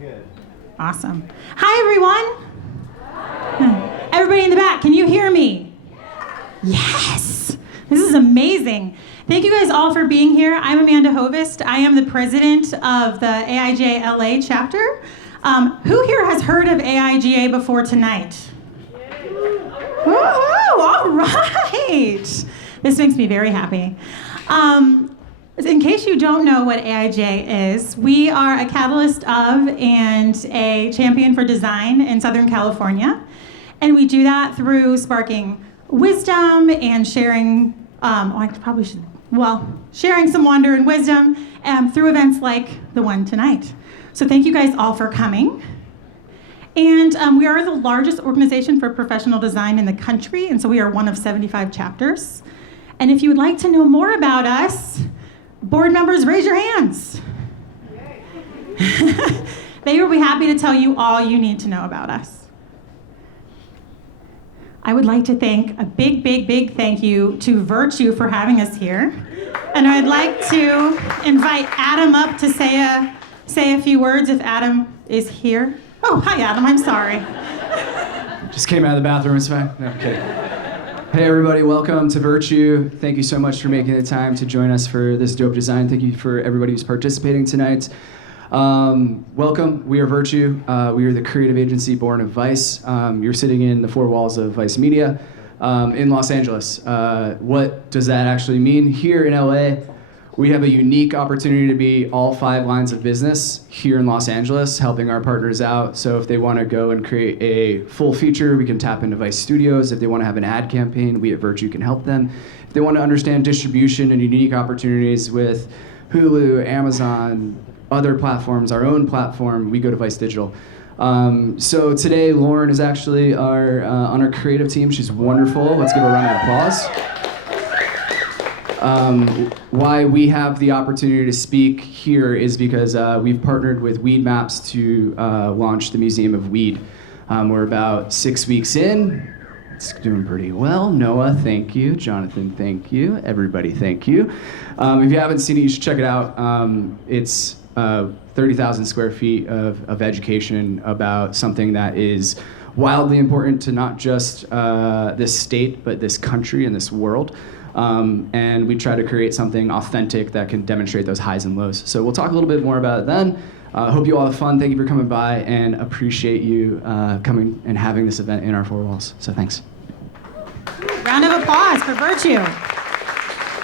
Good. Awesome. Hi, everyone. Hi. Everybody in the back, can you hear me? Yes. This is amazing. Thank you guys all for being here. I'm Amanda Hovest. I am the president of the AIGA LA chapter. Who here has heard of AIGA before tonight? Woo-hoo, all right. This makes me very happy. In case you don't know what AIGA is, we are a catalyst of and a champion for design in Southern California. And we do that through sparking wisdom and sharing, sharing some wonder and wisdom through events like the one tonight. So thank you guys all for coming. And we are the largest organization for professional design in the country, and so we are one of 75 chapters. And if you would like to know more about us, board members, raise your hands. They will be happy to tell you all you need to know about us. I would like to thank a big thank you to Virtue for having us here. And I'd like to invite Adam up to say a few words if Adam is here. Oh, hi Adam, I'm sorry. Just came out of the bathroom, it's fine. No, kidding. Hey everybody, welcome to Virtue. Thank you so much for making the time to join us for this dope design. Thank you for everybody who's participating tonight. Welcome, we are Virtue. We are the creative agency born of Vice. You're sitting in the four walls of Vice Media in Los Angeles. What does that actually mean? Here in LA, we have a unique opportunity to be all 5 lines of business here in Los Angeles, helping our partners out. So if they want to go and create a full feature, we can tap into Vice Studios. If they want to have an ad campaign, we at Virtue can help them. If they want to understand distribution and unique opportunities with Hulu, Amazon, other platforms, our own platform, we go to Vice Digital. So today, Lauren is actually on our creative team. She's wonderful. Let's give her a round of applause. Why we have the opportunity to speak here is because we've partnered with Weed Maps to launch the Museum of Weed. We're about 6 weeks in. It's doing pretty well. Noah, thank you. Jonathan, thank you. Everybody, thank you. If you haven't seen it, you should check it out. It's 30,000 square feet of education about something that is wildly important to not just this state, but this country and this world. And we try to create something authentic that can demonstrate those highs and lows. So we'll talk a little bit more about it then. Hope you all have fun. Thank you for coming by and appreciate you coming and having this event in our four walls. So thanks. Round of applause for Virtue.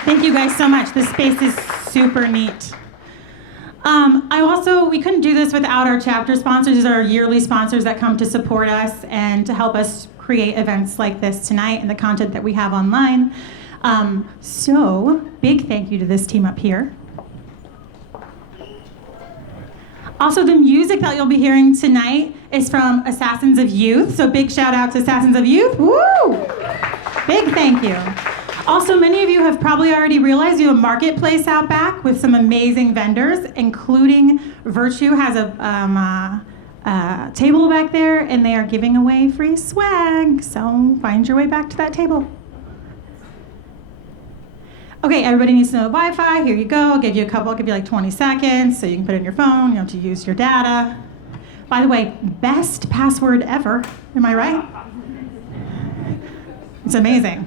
Thank you guys so much. This space is super neat. We couldn't do this without our chapter sponsors. These are our yearly sponsors that come to support us and to help us create events like this tonight and the content that we have online. So big thank you to this team up here. Also, the music that you'll be hearing tonight is from Assassins of Youth. So big shout out to Assassins of Youth. Woo! Big thank you. Also, many of you have probably already realized we have a marketplace out back with some amazing vendors, including Virtue has a table back there, and they are giving away free swag. So find your way back to that table. Okay, everybody needs to know the Wi-Fi. Here you go. I'll give you I'll give you like 20 seconds so you can put it in your phone. You don't have to use your data. By the way, best password ever. Am I right? It's amazing.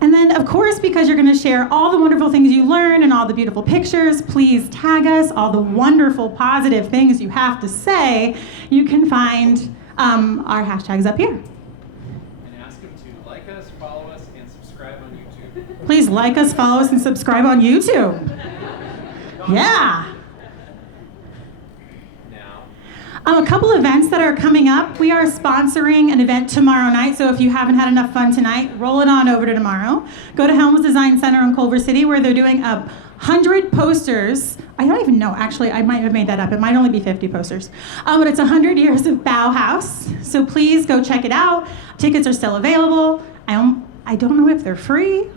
And then, of course, because you're going to share all the wonderful things you learn and all the beautiful pictures, please tag us, all the wonderful, positive things you have to say. You can find our hashtags up here. Please like us, follow us, and subscribe on YouTube. Yeah. A couple events that are coming up. We are sponsoring an event tomorrow night, so if you haven't had enough fun tonight, roll it on over to tomorrow. Go to Helms Design Center in Culver City, where they're doing 100 posters. I don't even know, actually, I might have made that up. It might only be 50 posters. But it's 100 years of Bauhaus, so please go check it out. Tickets are still available. I don't know if they're free,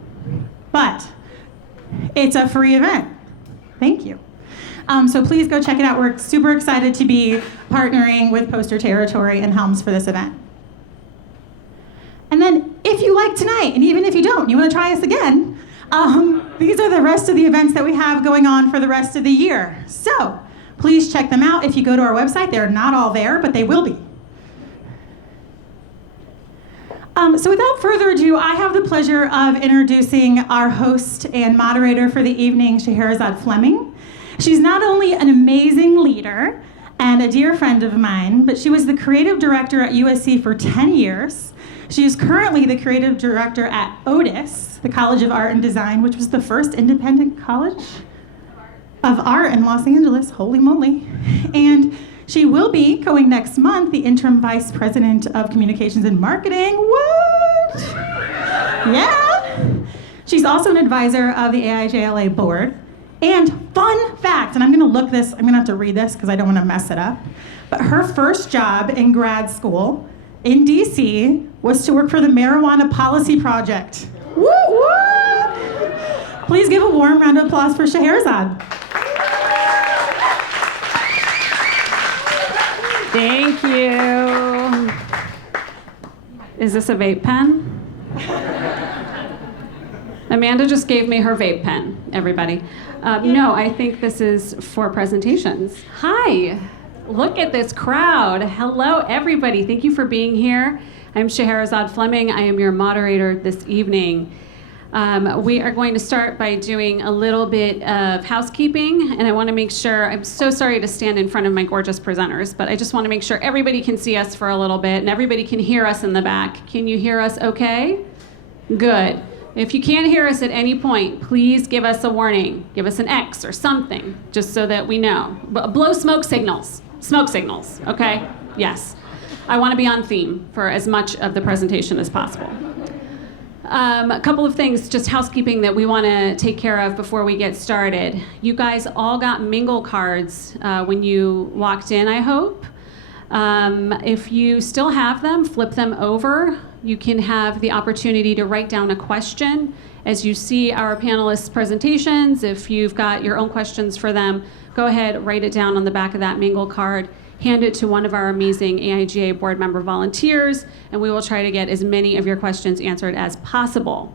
but it's a free event. Thank you. So please go check it out. We're super excited to be partnering with Poster Territory and Helms for this event. And then if you like tonight, and even if you don't, you want to try us again, These are the rest of the events that we have going on for the rest of the year. So please check them out. If you go to our website, they're not all there, but they will be. So without further ado, I have the pleasure of introducing our host and moderator for the evening, Scheherazade Fleming. She's not only an amazing leader and a dear friend of mine, but she was the creative director at USC for 10 years. She is currently the creative director at Otis, the College of Art and Design, which was the first independent college of art in Los Angeles. Holy moly. And she will be going next month, the interim vice president of communications and marketing. What? Yeah. She's also an advisor of the AIGA board. And fun fact, and I'm gonna have to read this because I don't want to mess it up, but her first job in grad school in DC was to work for the Marijuana Policy Project. Woo woo! Please give a warm round of applause for Scheherazade. Thank you. Is this a vape pen? Amanda just gave me her vape pen, everybody. No, I think this is for presentations. Hi, look at this crowd. Hello, everybody. Thank you for being here. I'm Scheherazade Fleming. I am your moderator this evening. We are going to start by doing a little bit of housekeeping, and I want to make sure, I'm so sorry to stand in front of my gorgeous presenters, but I just want to make sure everybody can see us for a little bit, and everybody can hear us in the back. Can you hear us okay? Good. If you can't hear us at any point, please give us a warning. Give us an X or something, just so that we know. Blow smoke signals. Smoke signals, okay? Yes. I want to be on theme for as much of the presentation as possible. A couple of things, just housekeeping that we want to take care of before we get started. You guys all got mingle cards when you walked in, I hope. If you still have them, flip them over. You can have the opportunity to write down a question as you see our panelists' presentations. If you've got your own questions for them, go ahead, write it down on the back of that mingle card, hand it to one of our amazing AIGA board member volunteers, and we will try to get as many of your questions answered as possible.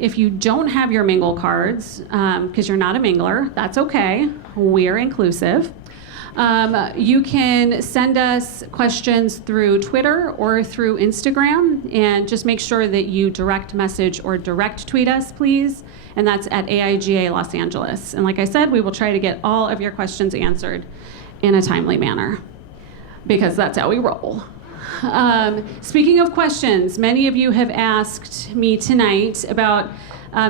If you don't have your mingle cards, because you're not a mingler, that's okay. We're inclusive. You can send us questions through Twitter or through Instagram, and just make sure that you direct message or direct tweet us, please. And that's at AIGA Los Angeles. And like I said, we will try to get all of your questions answered in a timely manner, because that's how we roll. Speaking of questions, many of you have asked me tonight about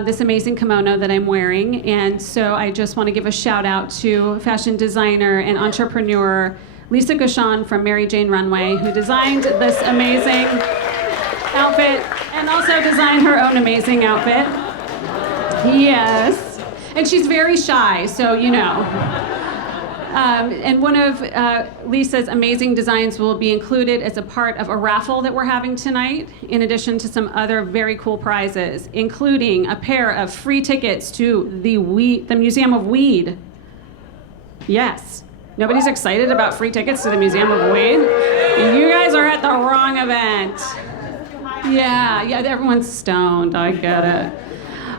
this amazing kimono that I'm wearing, and so I just want to give a shout out to fashion designer and entrepreneur Lisa Gauchon from Mary Jane Runway, who designed this amazing outfit and also designed her own amazing outfit. Yes, and she's very shy, so you know. And one of Lisa's amazing designs will be included as a part of a raffle that we're having tonight, in addition to some other very cool prizes, including a pair of free tickets to the Museum of Weed. Yes. Nobody's excited about free tickets to the Museum of Weed? You guys are at the wrong event. Yeah, everyone's stoned, I get it.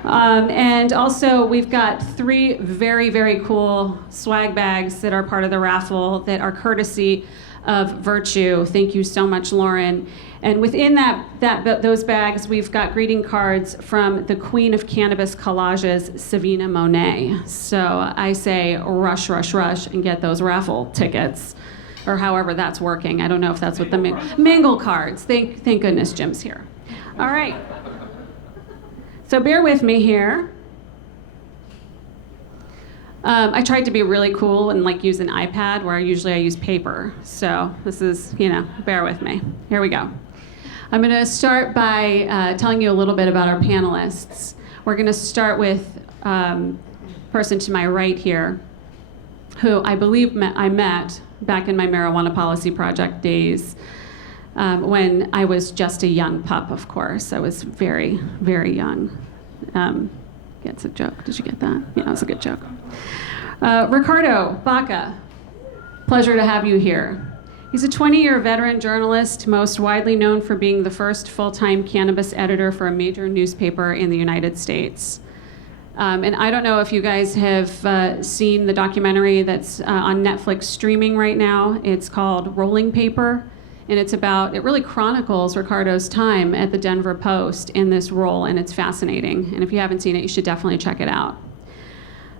And also, we've got 3 very, very cool swag bags that are part of the raffle that are courtesy of Virtue. Thank you so much, Lauren. And within those bags, we've got greeting cards from the Queen of Cannabis Collages, Savina Monet. So I say rush, rush, rush, and get those raffle tickets, or however that's working. I don't know if that's what the mingle cards. Thank goodness Jim's here. All right. So bear with me here. I tried to be really cool and use an iPad where usually I use paper. So this is, bear with me. Here we go. I'm going to start by telling you a little bit about our panelists. We're going to start with person to my right here, who I believe I met back in my marijuana policy project days, when I was just a young pup, of course. I was very, very young. It's a joke. Did you get that? Yeah, it was a good joke. Ricardo Baca, pleasure to have you here. He's a 20-year veteran journalist, most widely known for being the first full-time cannabis editor for a major newspaper in the United States. And I don't know if you guys have seen the documentary that's on Netflix streaming right now. It's called Rolling Paper. And it really chronicles Ricardo's time at the Denver Post in this role, and it's fascinating. And if you haven't seen it, you should definitely check it out.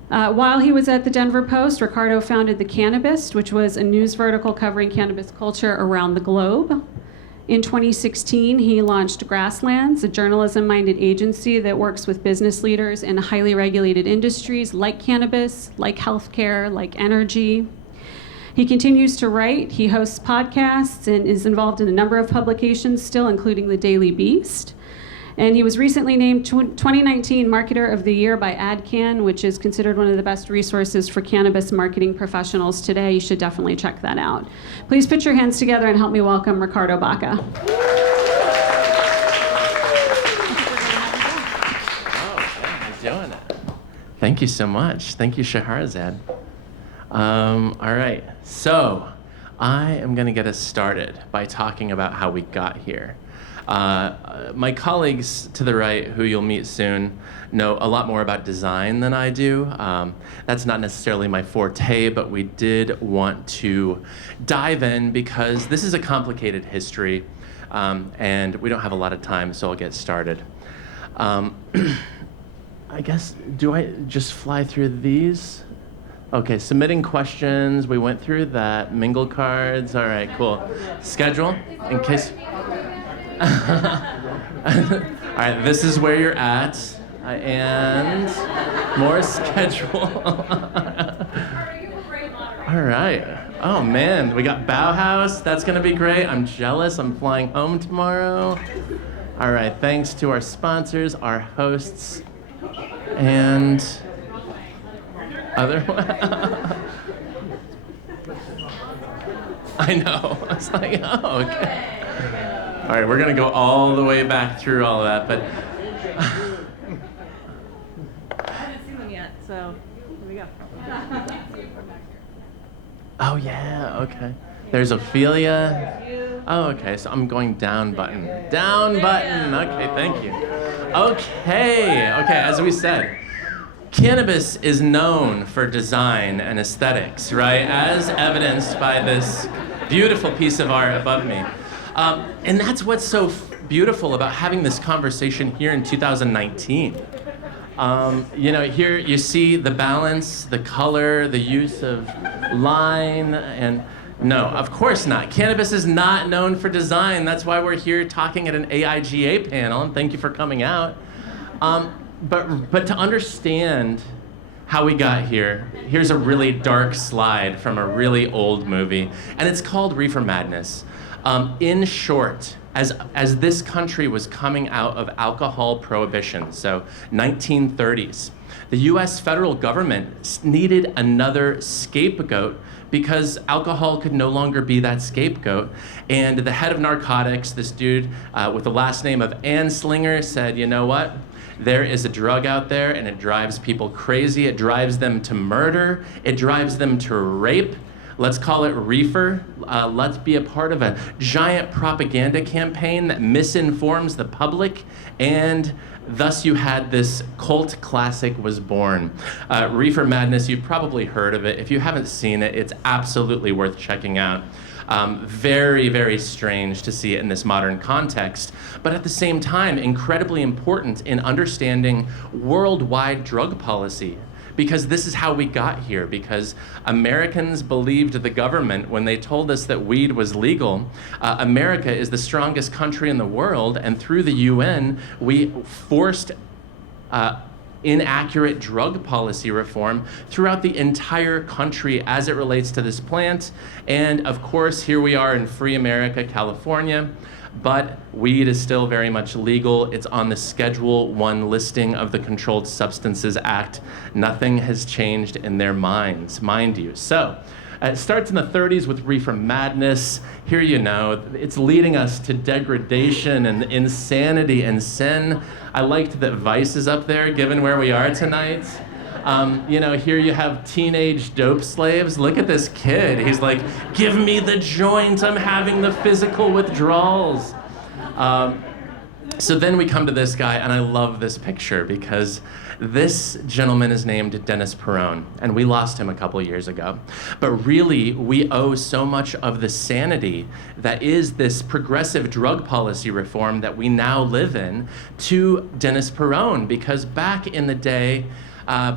While he was at the Denver Post, Ricardo founded The Cannabis, which was a news vertical covering cannabis culture around the globe. In 2016, he launched Grasslands, a journalism-minded agency that works with business leaders in highly regulated industries like cannabis, like healthcare, like energy. He continues to write, he hosts podcasts, and is involved in a number of publications still, including The Daily Beast. And he was recently named 2019 Marketer of the Year by AdCan, which is considered one of the best resources for cannabis marketing professionals today. You should definitely check that out. Please put your hands together and help me welcome Ricardo Baca. Oh, doing it. Thank you so much. Thank you, Shahrazad. All right, so I am going to get us started by talking about how we got here. My colleagues to the right, who you'll meet soon, know a lot more about design than I do. That's not necessarily my forte, but we did want to dive in because this is a complicated history, and we don't have a lot of time, so I'll get started. I guess, do I just fly through these? Okay, submitting questions, we went through that. Mingle cards, all right, cool. Schedule, in case... All right, this is where you're at, and more schedule. All right. Oh man, we got Bauhaus. That's gonna be great. I'm jealous. I'm flying home tomorrow. All right. Thanks to our sponsors, our hosts, and other. I know. I was like, oh, okay. All right, we're gonna go all the way back through all of that, but. I haven't seen them yet, so here we go. Oh yeah, okay. There's Ophelia. Oh, okay, so I'm going down button. Down button, okay, thank you. Okay, as we said, cannabis is known for design and aesthetics, right? As evidenced by this beautiful piece of art above me. And that's what's so beautiful about having this conversation here in 2019. Here you see the balance, the color, the use of line, and no, of course not. Cannabis is not known for design. That's why we're here talking at an AIGA panel, and thank you for coming out. But to understand how we got here, here's a really dark slide from a really old movie, and it's called Reefer Madness. In short, as this country was coming out of alcohol prohibition, so 1930s, the US federal government needed another scapegoat because alcohol could no longer be that scapegoat. And the head of narcotics, this dude with the last name of Anslinger, said, you know what? There is a drug out there and it drives people crazy. It drives them to murder. It drives them to rape. Let's call it reefer. Let's be a part of a giant propaganda campaign that misinforms the public, and thus you had this cult classic was born. Reefer Madness, you've probably heard of it. If you haven't seen it, it's absolutely worth checking out. Very, very strange to see it in this modern context, but at the same time, incredibly important in understanding worldwide drug policy. Because this is how we got here, because Americans believed the government when they told us that weed was legal. America is the strongest country in the world, and through the UN, we forced inaccurate drug policy reform throughout the entire country as it relates to this plant. And of course, here we are in free America, California. But weed is still very much legal. It's on the Schedule 1 listing of the Controlled Substances Act. Nothing has changed in their minds, mind you. So it starts in the 30s with Reefer Madness. Here you know, it's leading us to degradation and insanity and sin. I liked that Vice is up there, given where we are tonight. Here you have teenage dope slaves. Look at this kid. He's like, give me the joint. I'm having the physical withdrawals. So then we come to this guy, and I love this picture because This gentleman is named Dennis Perone, and we lost him a couple years ago. But really, we owe so much of the sanity that is this progressive drug policy reform that we now live in to Dennis Perone, because back in the day,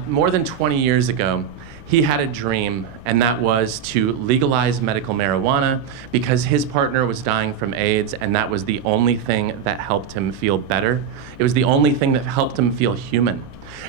more than 20 years ago, he had a dream, and that was to legalize medical marijuana because his partner was dying from AIDS, and that was the only thing that helped him feel better. It was the only thing that helped him feel human.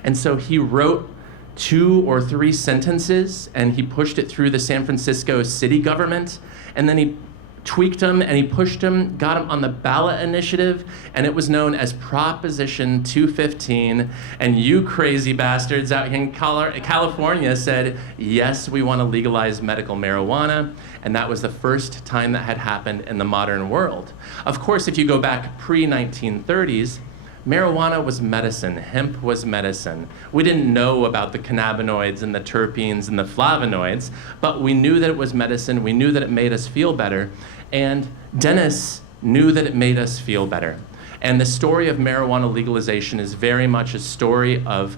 And so he wrote 2 or 3 sentences, and he pushed it through the San Francisco city government, and then he tweaked them and he pushed them, got them on the ballot initiative, and it was known as Proposition 215. And you crazy bastards out here in California said, yes, we want to legalize medical marijuana. And that was the first time that had happened in the modern world. Of course, if you go back pre-1930s, marijuana was medicine, hemp was medicine. We didn't know about the cannabinoids and the terpenes and the flavonoids, but we knew that it was medicine, we knew that it made us feel better, and Dennis knew that it made us feel better. And the story of marijuana legalization is very much a story of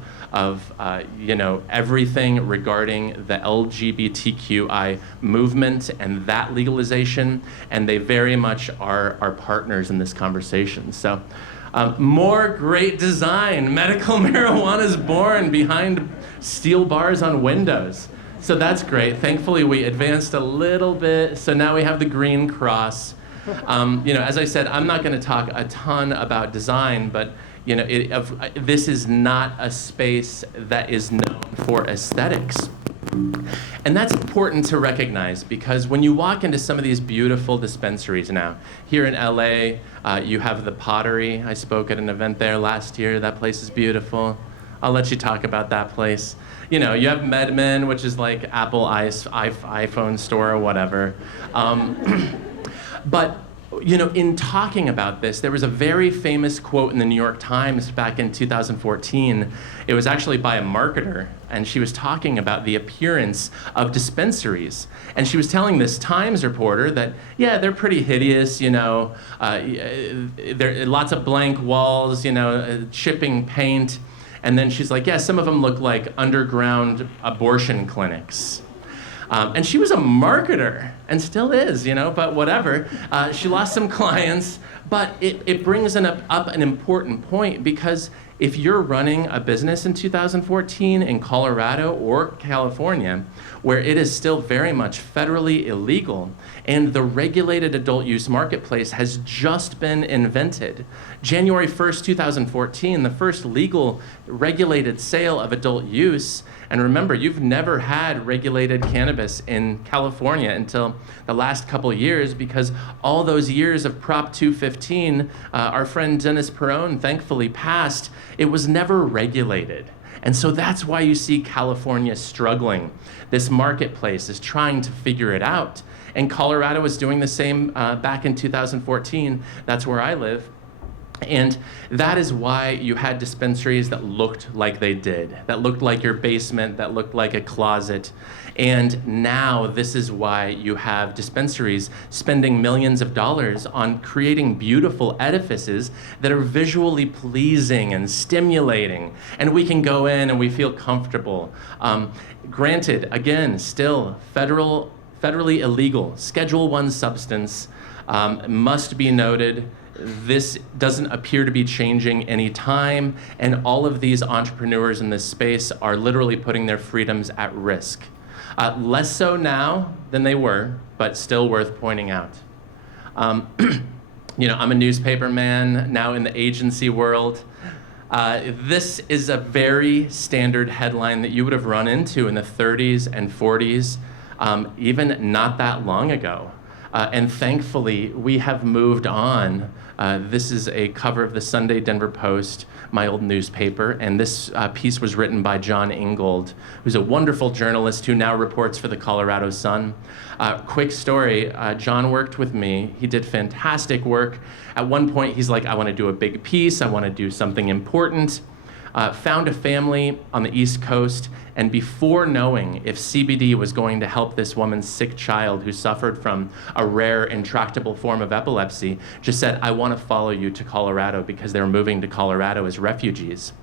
everything regarding the LGBTQI movement and that legalization, and they very much are our partners in this conversation. So. More great design. Medical marijuana is born behind steel bars on windows. So that's great. Thankfully, we advanced a little bit. So now we have the green cross. As I said, I'm not going to talk a ton about design, but this is not a space that is known for aesthetics. And that's important to recognize, because when you walk into some of these beautiful dispensaries now, here in LA, you have the Pottery. I spoke at an event there last year. That place is beautiful. I'll let you talk about that place. You have MedMen, which is like Apple iPhone store or whatever. But in talking about this, there was a very famous quote in the New York Times back in 2014. It was actually by a marketer, and she was talking about the appearance of dispensaries. And she was telling this Times reporter that, yeah, they're pretty hideous, there are lots of blank walls, chipping paint. And then she's like, yeah, some of them look like underground abortion clinics. And she was a marketer, and still is, but whatever. She lost some clients, but it brings up an important point, because if you're running a business in 2014 in Colorado or California, where it is still very much federally illegal, and the regulated adult use marketplace has just been invented. January 1st, 2014, the first legal regulated sale of adult use. And remember, you've never had regulated cannabis in California until the last couple of years, because all those years of Prop 215, our friend Dennis Perone thankfully passed, it was never regulated. And so that's why you see California struggling. This marketplace is trying to figure it out. And Colorado was doing the same back in 2014. That's where I live. And that is why you had dispensaries that looked like they did, that looked like your basement, that looked like a closet. And now this is why you have dispensaries spending millions of dollars on creating beautiful edifices that are visually pleasing and stimulating. And we can go in and we feel comfortable. Granted, again, still federally illegal, Schedule I substance, must be noted. This doesn't appear to be changing any time, and all of these entrepreneurs in this space are literally putting their freedoms at risk. Less so now than they were, but still worth pointing out. I'm a newspaper man now in the agency world. This is a very standard headline that you would have run into in the 30s and 40s, even not that long ago. And thankfully, we have moved on. This is a cover of the Sunday Denver Post, my old newspaper, and this piece was written by John Ingold, who's a wonderful journalist who now reports for the Colorado Sun. Quick story, John worked with me. He did fantastic work. At one point, he's like, I want to do a big piece. I want to do something important. Found a family on the East Coast, and before knowing if CBD was going to help this woman's sick child who suffered from a rare, intractable form of epilepsy, just said, I want to follow you to Colorado, because they're moving to Colorado as refugees.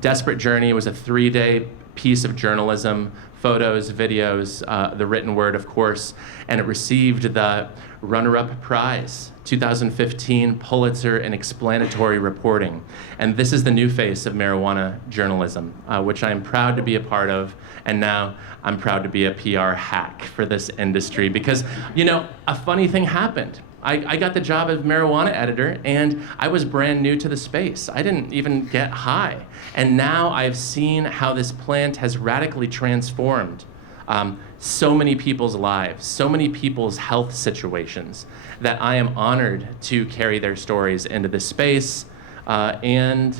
Desperate Journey was a 3-day piece of journalism, photos, videos, the written word, of course, and it received the runner-up prize, 2015 Pulitzer in Explanatory Reporting. And this is the new face of marijuana journalism, which I'm proud to be a part of, and now I'm proud to be a PR hack for this industry because, you know, a funny thing happened. I got the job of marijuana editor, and I was brand new to the space. I didn't even get high. And now I've seen how this plant has radically transformed so many people's lives, so many people's health situations, that I am honored to carry their stories into this space. And,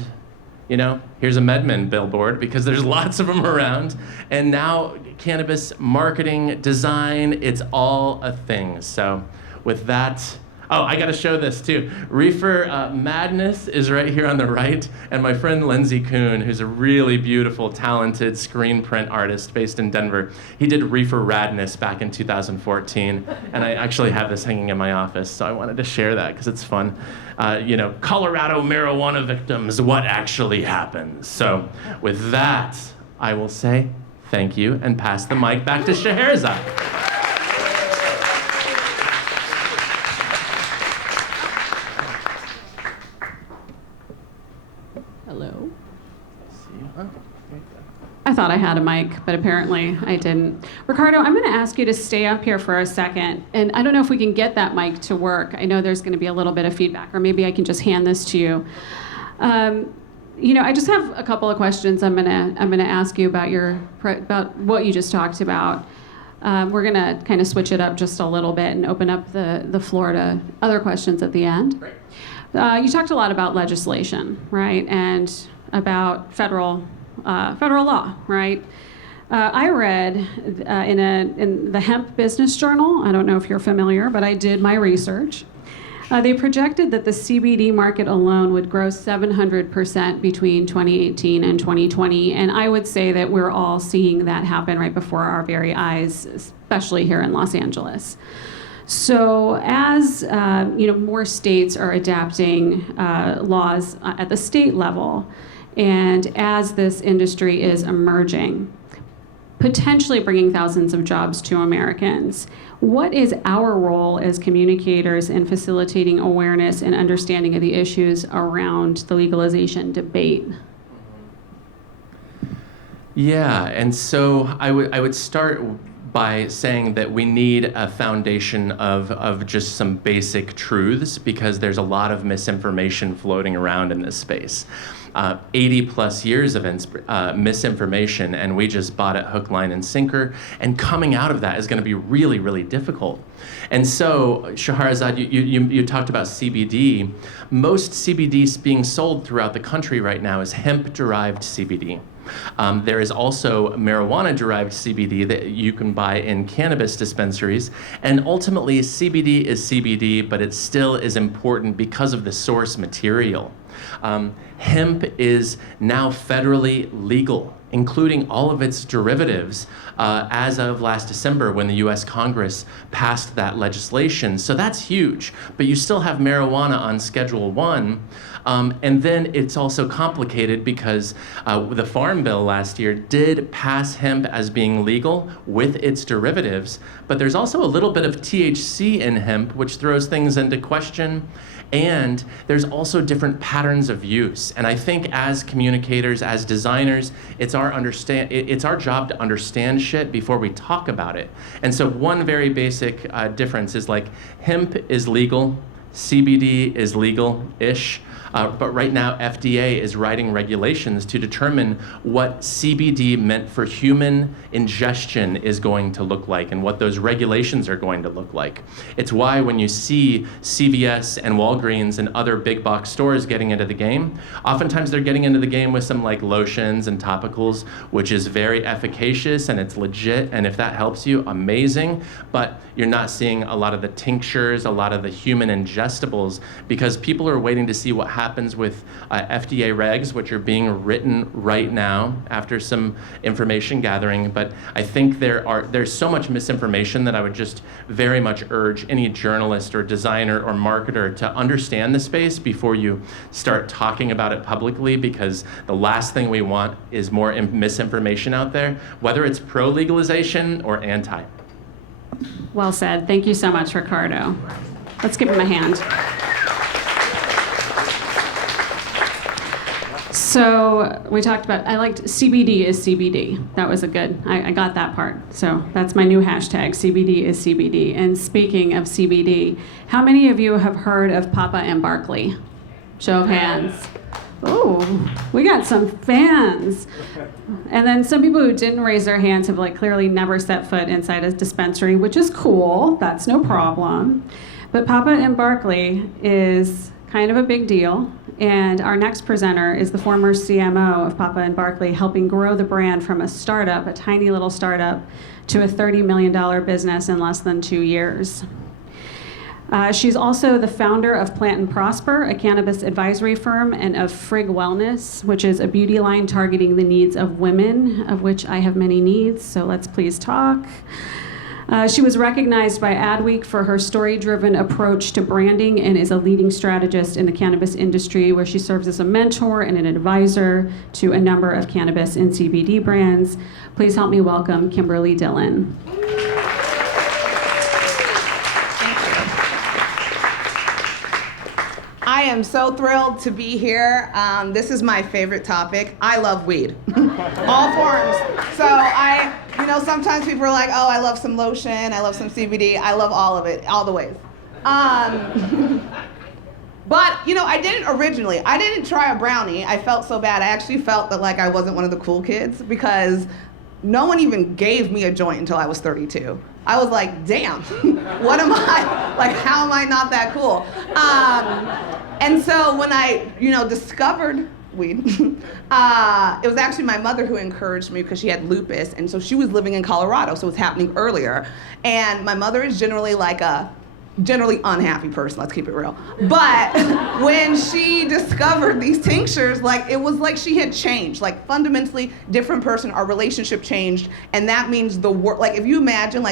you know, here's a MedMen billboard because there's lots of them around. And now cannabis marketing, design, it's all a thing. So with that, oh, I gotta show this too. Reefer Madness is right here on the right, and my friend Lindsay Kuhn, who's a really beautiful, talented screen print artist based in Denver, he did Reefer Radness back in 2014, and I actually have this hanging in my office, so I wanted to share that because it's fun. You know, Colorado marijuana victims, what actually happens? So with that, I will say thank you and pass the mic back to Scheherazade. Hello. I thought I had a mic, but apparently I didn't. Ricardo, I'm going to ask you to stay up here for a second. And I don't know if we can get that mic to work. I know there's going to be a little bit of feedback, or maybe I can just hand this to you. You know, I just have a couple of questions I'm gonna ask you about what you just talked about. We're gonna kind of switch it up just a little bit and open up the floor to other questions at the end. Great. You talked a lot about legislation, right, and about federal law, right? I read in the Hemp Business Journal. I don't know if you're familiar, but I did my research. They projected that the CBD market alone would grow 700% between 2018 and 2020, and I would say that we're all seeing that happen right before our very eyes, especially here in Los Angeles. So as you know, more states are adapting laws at the state level, and as this industry is emerging, potentially bringing thousands of jobs to Americans, what is our role as communicators in facilitating awareness and understanding of the issues around the legalization debate? Yeah, and so I would start by saying that we need a foundation of just some basic truths, because there's a lot of misinformation floating around in this space. 80 plus years of misinformation, and we just bought it hook, line, and sinker. And coming out of that is going to be really, really difficult. And so, Scheherazade, you talked about CBD. Most CBD being sold throughout the country right now is hemp-derived CBD. There is also marijuana-derived CBD that you can buy in cannabis dispensaries. And ultimately, CBD is CBD, but it still is important because of the source material. Hemp is now federally legal, including all of its derivatives, as of last December when the US Congress passed that legislation. So that's huge, but you still have marijuana on Schedule 1. And then it's also complicated because the Farm Bill last year did pass hemp as being legal with its derivatives, but there's also a little bit of THC in hemp, which throws things into question. And there's also different patterns of use. And I think as communicators, as designers, it's our job to understand shit before we talk about it. And so one very basic difference is like hemp is legal, CBD is legal-ish. But right now, FDA is writing regulations to determine what CBD meant for human ingestion is going to look like and what those regulations are going to look like. It's why when you see CVS and Walgreens and other big box stores getting into the game, oftentimes they're getting into the game with some like lotions and topicals, which is very efficacious and it's legit. And if that helps you, amazing. But you're not seeing a lot of the tinctures, a lot of the human ingestion ingestibles, because people are waiting to see what happens with FDA regs, which are being written right now after some information gathering. But I think there's so much misinformation that I would just very much urge any journalist or designer or marketer to understand the space before you start talking about it publicly, because the last thing we want is more misinformation out there, whether it's pro-legalization or anti. Well said. Thank you so much, Ricardo. Let's give him a hand. So we talked about, I liked CBD is CBD. That was a good, I got that part. So that's my new hashtag, CBD is CBD. And speaking of CBD, how many of you have heard of Papa and Barkley? Show of hands. Oh, we got some fans. And then some people who didn't raise their hands have clearly never set foot inside a dispensary, which is cool. That's no problem. But Papa and Barkley is kind of a big deal. And our next presenter is the former CMO of Papa and Barkley, helping grow the brand from a startup, a tiny little startup, to a $30 million business in less than 2 years. She's also the founder of Plant and Prosper, a cannabis advisory firm, and of Frig Wellness, which is a beauty line targeting the needs of women, of which I have many needs, so let's please talk. She was recognized by Adweek for her story-driven approach to branding and is a leading strategist in the cannabis industry, where she serves as a mentor and an advisor to a number of cannabis and CBD brands. Please help me welcome Kimberly Dillon. I am so thrilled to be here. This is my favorite topic. I love weed, all forms. So sometimes people are like, oh, I love some lotion, I love some CBD. I love all of it, all the ways. But, I didn't try a brownie. I felt so bad. I actually felt that I wasn't one of the cool kids, because no one even gave me a joint until I was 32. I was like, damn, what am I? How am I not that cool? And so when I, discovered weed, it was actually my mother who encouraged me, because she had lupus, and so she was living in Colorado, so it was happening earlier. And my mother is generally a generally unhappy person, let's keep it real. But when she discovered these tinctures, it was like she had changed, fundamentally different person, our relationship changed, and that means the work, if you imagine,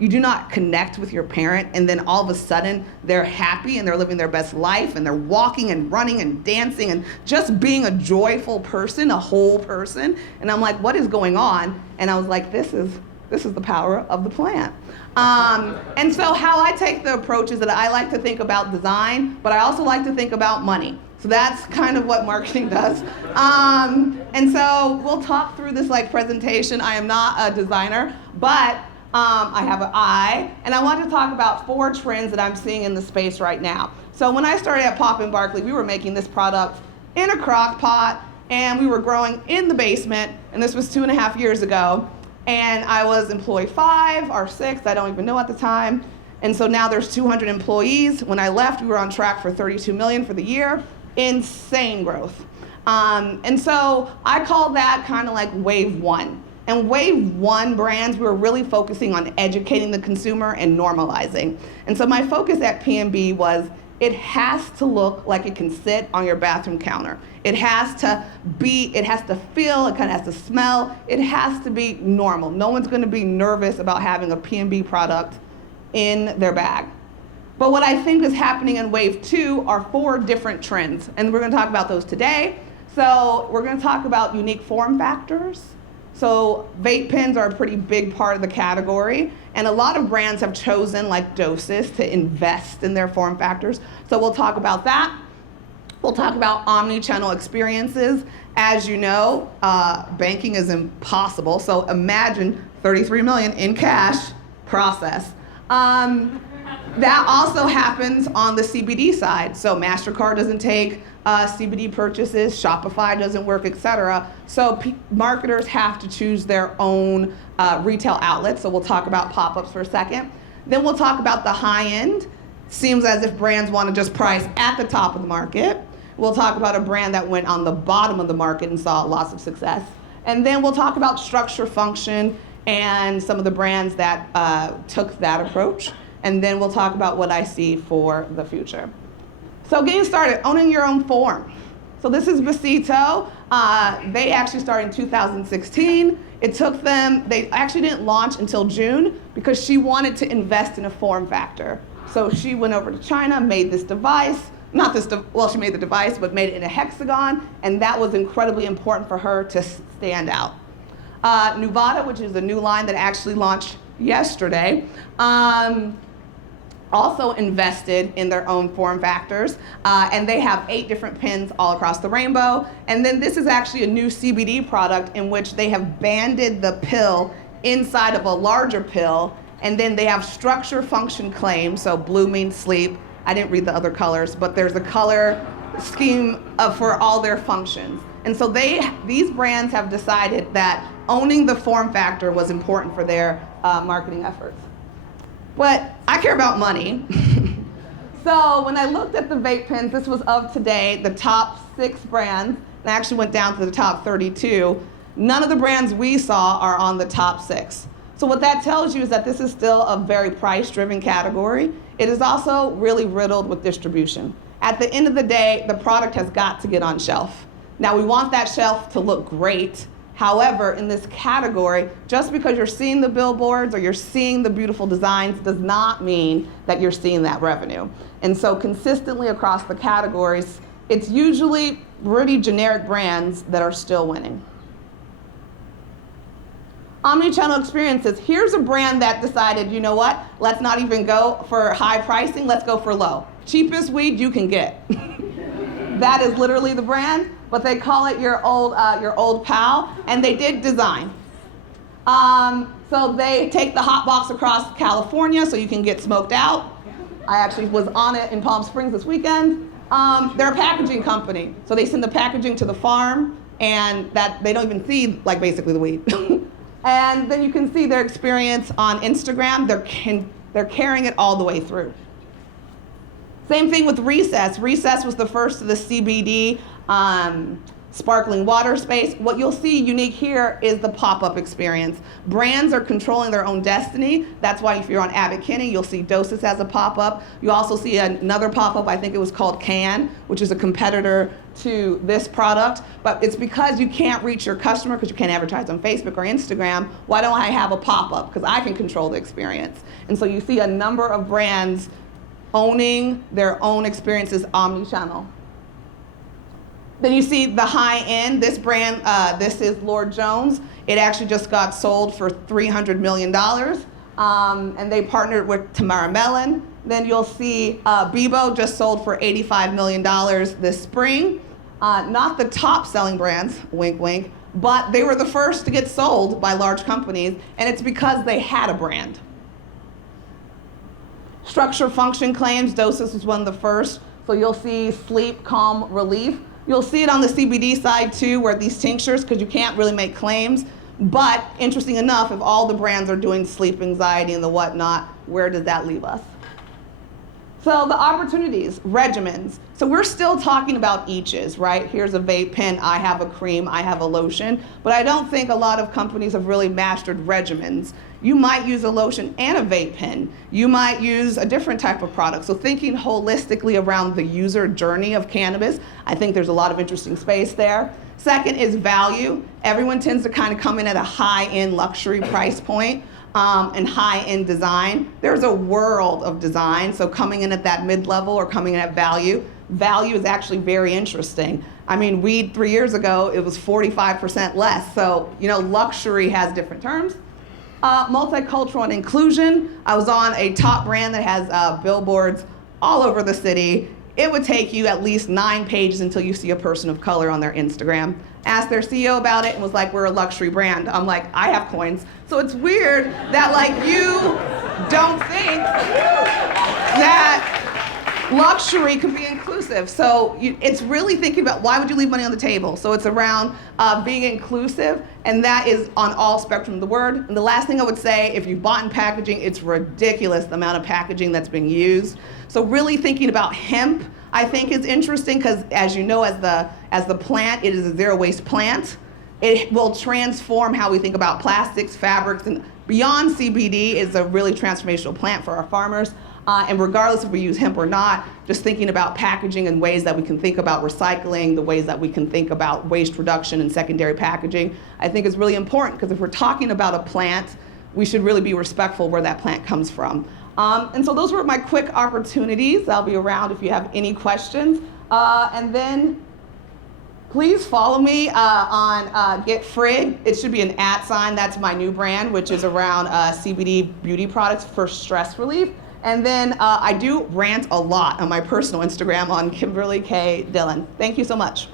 you do not connect with your parent, and then all of a sudden they're happy and they're living their best life, and they're walking and running and dancing and just being a joyful person, a whole person, and I'm like, what is going on? And I was like, this is the power of the plant. And so how I take the approach is that I like to think about design, but I also like to think about money. So that's kind of what marketing does. And so we'll talk through this presentation. I am not a designer, but I have an eye, and I want to talk about 4 trends that I'm seeing in the space right now. So when I started at Papa and Barkley, we were making this product in a crock pot, and we were growing in the basement, and this was 2.5 years ago. And I was employee 5 or 6, I don't even know at the time. And so now there's 200 employees. When I left, we were on track for 32 million for the year. Insane growth. And so I call that kind of wave 1. And wave 1 brands, we were really focusing on educating the consumer and normalizing. And so my focus at P&B was, it has to look like it can sit on your bathroom counter. It has to feel, it kind of has to smell, it has to be normal. No one's gonna be nervous about having a P&B product in their bag. But what I think is happening in wave 2 are 4 different trends, and we're gonna talk about those today. So we're gonna talk about unique form factors. So vape pens are a pretty big part of the category, and a lot of brands have chosen, doses, to invest in their form factors. So we'll talk about that. We'll talk about omni-channel experiences. As you know, banking is impossible, so imagine 33 million in cash process. That also happens on the CBD side. So MasterCard doesn't take CBD purchases, Shopify doesn't work, etc. So marketers have to choose their own retail outlets. So we'll talk about pop-ups for a second. Then we'll talk about the high end. Seems as if brands want to just price at the top of the market. We'll talk about a brand that went on the bottom of the market and saw lots of success. And then we'll talk about structure, function, and some of the brands that took that approach. and then we'll talk about what I see for the future. So getting started, owning your own form. So this is Besito. They actually started in 2016. It took them, they actually didn't launch until June because she wanted to invest in a form factor. So she went over to China, made this device, she made the device, but made it in a hexagon, and that was incredibly important for her to stand out. Nuvada, which is a new line that actually launched yesterday, also invested in their own form factors, and they have 8 different pins all across the rainbow. And then this is actually a new CBD product in which they have banded the pill inside of a larger pill, and then they have structure function claims, so blue means sleep. I didn't read the other colors, but there's a color scheme for all their functions. And so these brands have decided that owning the form factor was important for their marketing efforts. But I care about money. So when I looked at the vape pens, this was of today, the top 6 brands, and I actually went down to the top 32. None of the brands we saw are on the top 6. So what that tells you is that this is still a very price-driven category. It is also really riddled with distribution. At the end of the day, the product has got to get on shelf. Now we want that shelf to look great. However, in this category, just because you're seeing the billboards or you're seeing the beautiful designs does not mean that you're seeing that revenue. And so consistently across the categories, it's usually pretty generic brands that are still winning. Omnichannel experiences. Here's a brand that decided, you know what? Let's not even go for high pricing, let's go for low. Cheapest weed you can get. That is literally the brand, but they call it your old pal, and they did design. So they take the hot box across California so you can get smoked out. I actually was on it in Palm Springs this weekend. They're a packaging company, so they send the packaging to the farm, and that they don't even see like basically the weed. And then you can see their experience on Instagram. They're carrying it all the way through. Same thing with Recess. Recess was the first of the CBD sparkling water space. What you'll see unique here is the pop-up experience. Brands are controlling their own destiny. That's why if you're on Abbott Kinney, you'll see Dosis as a pop-up. You also see another pop-up, I think it was called Can, which is a competitor to this product. But it's because you can't reach your customer because you can't advertise on Facebook or Instagram. Why don't I have a pop-up? Because I can control the experience. And so you see a number of brands owning their own experiences omni-channel. Then you see the high end, this brand, this is Lord Jones. It actually just got sold for $300 million. And they partnered with Tamara Mellon. Then you'll see Bebo just sold for $85 million this spring. Not the top selling brands, wink, wink, but they were the first to get sold by large companies, and it's because they had a brand. Structure function claims, Dosis was one of the first. So you'll see sleep, calm, relief. You'll see it on the CBD side too, where these tinctures, because you can't really make claims. But interesting enough, if all the brands are doing sleep anxiety and the whatnot, where does that leave us? So the opportunities, regimens. So we're still talking about eaches, right? Here's a vape pen, I have a cream, I have a lotion. But I don't think a lot of companies have really mastered regimens. You might use a lotion and a vape pen. You might use a different type of product. So thinking holistically around the user journey of cannabis, I think there's a lot of interesting space there. Second is value. Everyone tends to kind of come in at a high-end luxury price point and high-end design. There's a world of design, so coming in at that mid-level or coming in at value is actually very interesting. I mean, weed 3 years ago, it was 45% less. So, you know, luxury has different terms. Multicultural and inclusion. I was on a top brand that has billboards all over the city. It would take you at least 9 pages until you see a person of color on their Instagram. Asked their CEO about it and was like, we're a luxury brand. I'm like, I have coins. So it's weird that like you don't think that luxury can be inclusive. So it's really thinking about why would you leave money on the table? So it's around being inclusive, and that is on all spectrum of the word. And the last thing I would say, if you've bought in packaging, it's ridiculous the amount of packaging that's being used. So really thinking about hemp, I think is interesting because as you know, as the plant, it is a zero waste plant. It will transform how we think about plastics, fabrics, and beyond CBD is a really transformational plant for our farmers. And regardless if we use hemp or not, just thinking about packaging and ways that we can think about recycling, the ways that we can think about waste reduction and secondary packaging, I think is really important, because if we're talking about a plant, we should really be respectful where that plant comes from. And so those were my quick opportunities. I'll be around if you have any questions. And then please follow me on Get Frig. It should be an @ sign. That's my new brand, which is around CBD beauty products for stress relief. And then I do rant a lot on my personal Instagram on Kimberly K. Dillon. Thank you so much.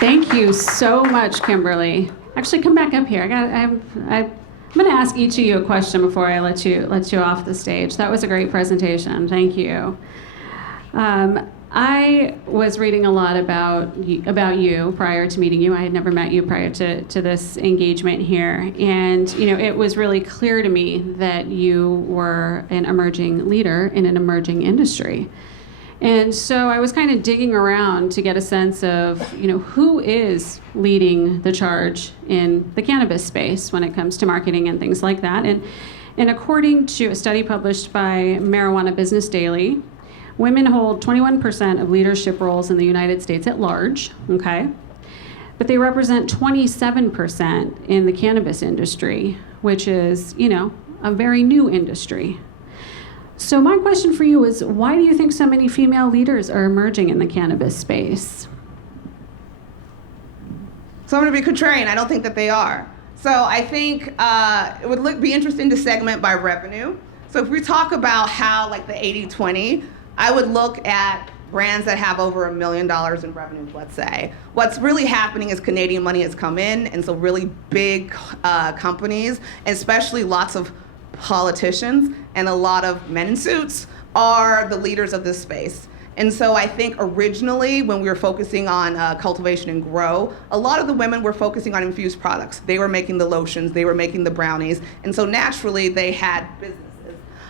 Thank you so much, Kimberly. Actually, come back up here. I'm going to ask each of you a question before I let you off the stage. That was a great presentation. Thank you. I was reading a lot about you prior to meeting you. I had never met you prior to this engagement here. And it was really clear to me that you were an emerging leader in an emerging industry. And so I was kind of digging around to get a sense of, who is leading the charge in the cannabis space when it comes to marketing and things like that. And according to a study published by Marijuana Business Daily, women hold 21% of leadership roles in the United States at large, okay? But they represent 27% in the cannabis industry, which is, a very new industry. So my question for you is, why do you think so many female leaders are emerging in the cannabis space? So I'm going to be contrarian. I don't think that they are. So I think it would be interesting to segment by revenue. So if we talk about how, like, the 80-20, I would look at brands that have over $1 million in revenue, let's say. What's really happening is Canadian money has come in, and so really big companies, especially lots of politicians and a lot of men in suits, are the leaders of this space. And so I think originally, when we were focusing on cultivation and grow, a lot of the women were focusing on infused products. They were making the lotions, they were making the brownies, and so naturally they had businesses.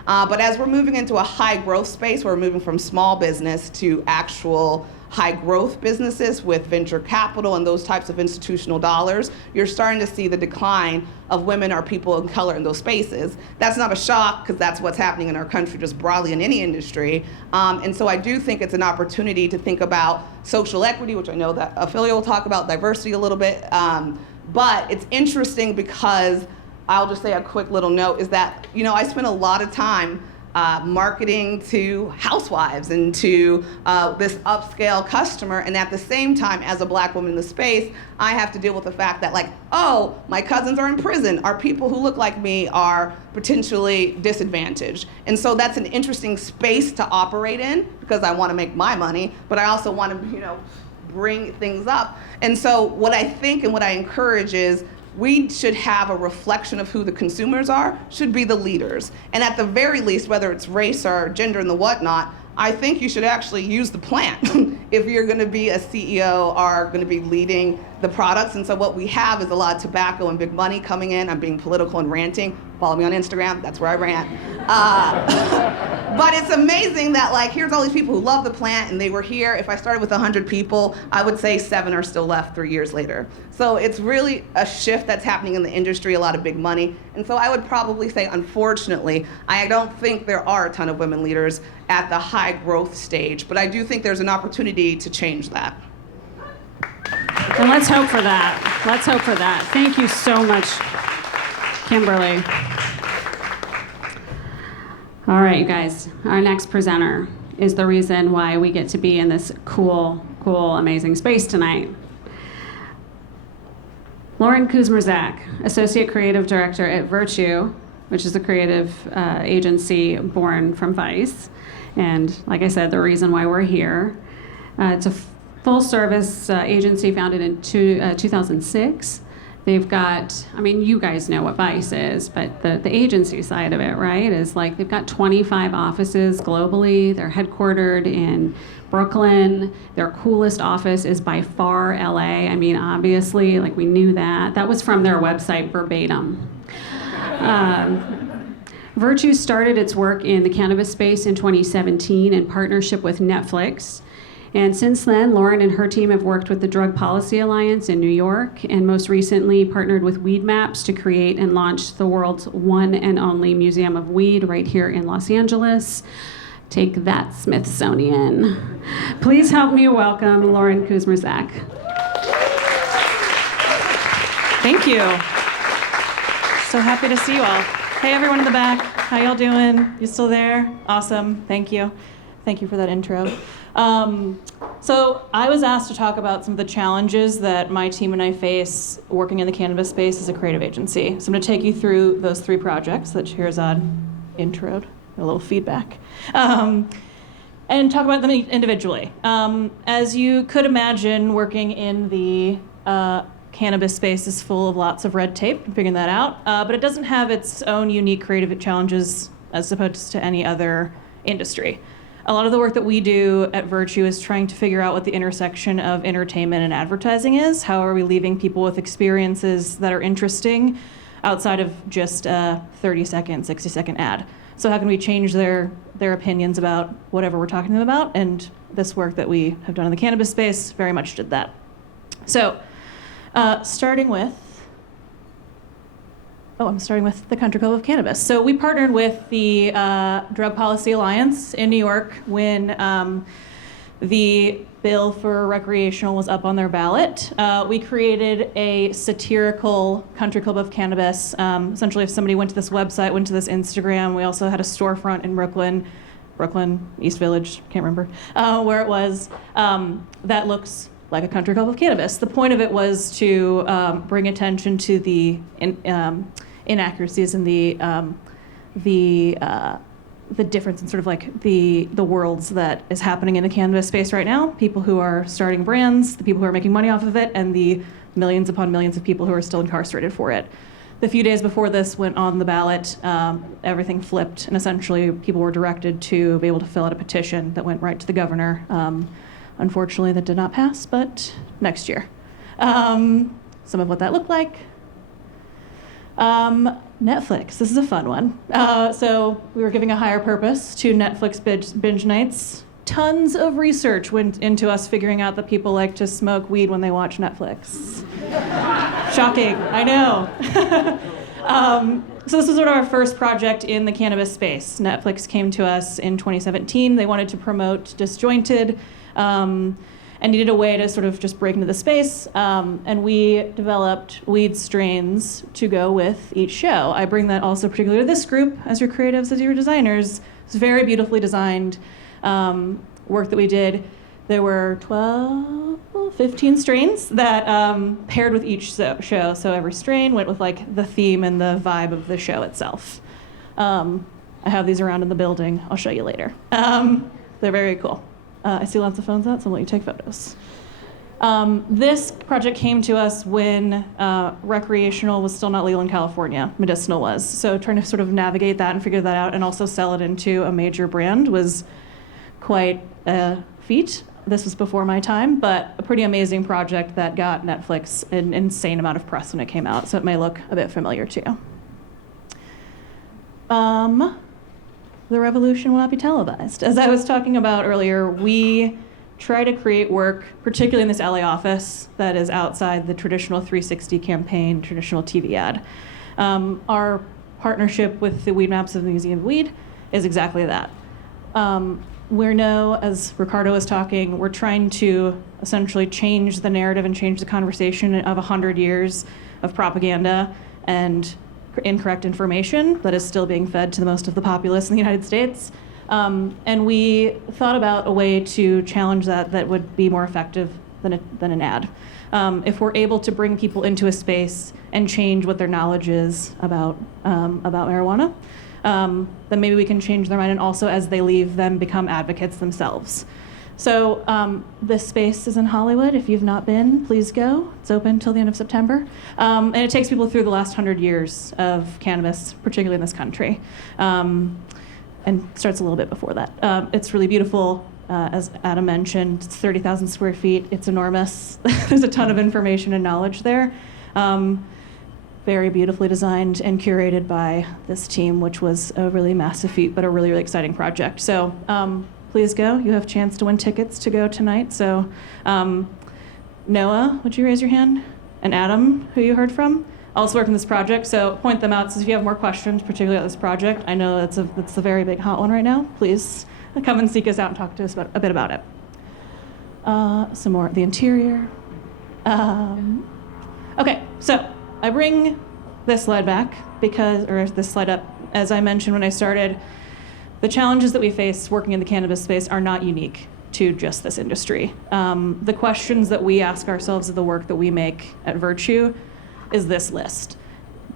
But as we're moving into a high growth space, we're moving from small business to actual high growth businesses with venture capital and those types of institutional dollars, you're starting to see the decline of women or people of color in those spaces. That's not a shock, because that's what's happening in our country just broadly in any industry. And so I do think it's an opportunity to think about social equity, which I know that Ophelia will talk about, diversity a little bit. But it's interesting because I'll just say a quick little note is that, I spent a lot of time marketing to housewives and to this upscale customer, and at the same time, as a black woman in the space, I have to deal with the fact that, like, oh, my cousins are in prison, our people who look like me are potentially disadvantaged. And so that's an interesting space to operate in, because I want to make my money, but I also want to, bring things up. And so what I think and what I encourage is, we should have a reflection of who the consumers are, should be the leaders. And at the very least, whether it's race or gender and the whatnot, I think you should actually use the plant if you're gonna be a CEO or gonna be leading the products. And so what we have is a lot of tobacco and big money coming in. I'm being political and ranting. Follow me on Instagram, that's where I rant. But it's amazing that, like, here's all these people who love the plant and they were here. If I started with 100 people, I would say 7 are still left 3 years later. So it's really a shift that's happening in the industry, a lot of big money. And so I would probably say, unfortunately, I don't think there are a ton of women leaders at the high growth stage, but I do think there's an opportunity to change that. And let's hope for that. Let's hope for that. Thank you so much, Kimberly. All right, you guys, our next presenter is the reason why we get to be in this cool, amazing space tonight. Lauren Kuzmerzak, Associate Creative Director at Virtue, which is a creative agency born from Vice. And like I said, the reason why we're here. It's a full-service agency founded in 2006. They've got, you guys know what Vice is, but the agency side of it, right, is like they've got 25 offices globally. They're headquartered in Brooklyn. Their coolest office is by far LA. Obviously, like, we knew that. That was from their website verbatim. Virtue started its work in the cannabis space in 2017 in partnership with Netflix. And since then, Lauren and her team have worked with the Drug Policy Alliance in New York, and most recently partnered with Weed Maps to create and launch the world's one and only Museum of Weed right here in Los Angeles. Take that, Smithsonian. Please help me welcome Lauren Kuzmerzak. Thank you. So happy to see you all. Hey, everyone in the back. How y'all doing? You still there? Awesome. Thank you. Thank you for that intro. So I was asked to talk about some of the challenges that my team and I face working in the cannabis space as a creative agency. So I'm going to take you through those 3 projects that Shirzad introed, a little feedback, and talk about them individually. As you could imagine, working in the cannabis space is full of lots of red tape and figuring that out, but it doesn't have its own unique creative challenges as opposed to any other industry. A lot of the work that we do at Virtue is trying to figure out what the intersection of entertainment and advertising is. How are we leaving people with experiences that are interesting outside of just a 30-second, 60-second ad? So how can we change their opinions about whatever we're talking to them about? And this work that we have done in the cannabis space very much did that. So starting with the Country Club of Cannabis. So we partnered with the Drug Policy Alliance in New York when the bill for recreational was up on their ballot. We created a satirical Country Club of Cannabis. Essentially, if somebody went to this website, went to this Instagram, we also had a storefront in Brooklyn, East Village, can't remember, where it was, that looks like a Country Club of Cannabis. The point of it was to bring attention to the inaccuracies and the difference in sort of like the worlds that is happening in the cannabis space right now. People who are starting brands, the people who are making money off of it, and the millions upon millions of people who are still incarcerated for it. The few days before this went on the ballot, everything flipped, and essentially people were directed to be able to fill out a petition that went right to the governor. Unfortunately, that did not pass, but next year. Some of what that looked like. Netflix, this is a fun one. So we were giving a higher purpose to Netflix binge nights. Tons of research went into us figuring out that people like to smoke weed when they watch Netflix. Shocking, I know. So this was sort of our first project in the cannabis space. Netflix came to us in 2017. They wanted to promote Disjointed, and needed a way to sort of just break into the space. And we developed weed strains to go with each show. I bring that also particularly to this group as your creatives, as your designers. It's very beautifully designed work that we did. There were 15 strains that paired with each show. So every strain went with like the theme and the vibe of the show itself. I have these around in the building. I'll show you later. They're very cool. I see lots of phones out, so I'll let you take photos. This project came to us when recreational was still not legal in California. Medicinal was. So trying to sort of navigate that and figure that out and also sell it into a major brand was quite a feat. This was before my time, but a pretty amazing project that got Netflix an insane amount of press when it came out, so it may look a bit familiar to you. The revolution will not be televised. As I was talking about earlier, we try to create work, particularly in this LA office, that is outside the traditional 360 campaign, traditional TV ad. Our partnership with the Weed Maps of the Museum of Weed is exactly that. As Ricardo was talking, we're trying to essentially change the narrative and change the conversation of 100 years of propaganda and incorrect information that is still being fed to the most of the populace in the United States. And we thought about a way to challenge that would be more effective than an ad. If we're able to bring people into a space and change what their knowledge is about marijuana, then maybe we can change their mind, and also as they leave, them become advocates themselves. So this space is in Hollywood. If you've not been, please go. It's open till the end of September. And it takes people through the last 100 years of cannabis, particularly in this country, and starts a little bit before that. It's really beautiful. As Adam mentioned, it's 30,000 square feet. It's enormous. There's a ton of information and knowledge there. Very beautifully designed and curated by this team, which was a really massive feat, but a really, really exciting project. So please go. You have a chance to win tickets to go tonight. So Noah, would you raise your hand? And Adam, who you heard from, also work on this project. So point them out. So if you have more questions, particularly about this project, I know it's a very big hot one right now. Please come and seek us out and talk to us a bit about it. Some more, the interior. Okay, so I bring this slide back or this slide up, as I mentioned when I started, the challenges that we face working in the cannabis space are not unique to just this industry. The questions that we ask ourselves of the work that we make at Virtue is this list.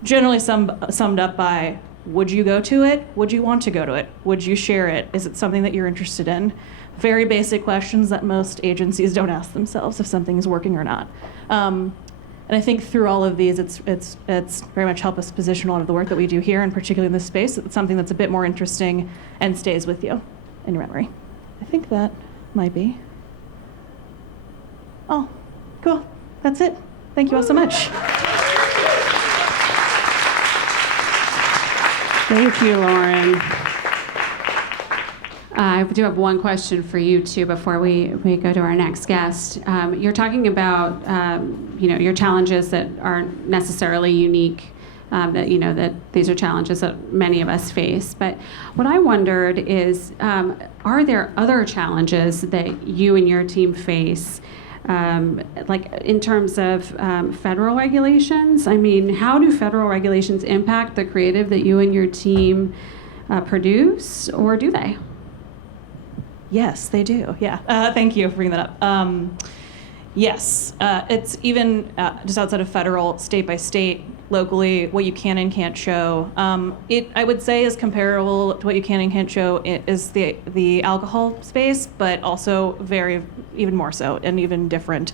Generally summed up by, would you go to it? Would you want to go to it? Would you share it? Is it something that you're interested in? Very basic questions that most agencies don't ask themselves if something is working or not. And I think through all of these, it's very much helped us position a lot of the work that we do here, and particularly in this space, it's something that's a bit more interesting and stays with you in your memory. I think that might be. Oh, cool. That's it. Thank you all so much. Thank you, Lauren. I do have one question for you too before we go to our next guest. You're talking about your challenges that aren't necessarily unique. That these are challenges that many of us face. But what I wondered is, are there other challenges that you and your team face, like in terms of federal regulations? I mean, how do federal regulations impact the creative that you and your team produce, or do they? Yes, they do. Yeah. Thank you for bringing that up. Yes, it's even just outside of federal, state by state, locally, what you can and can't show. I would say is comparable to what you can and can't show is the alcohol space, but also even more so and even different.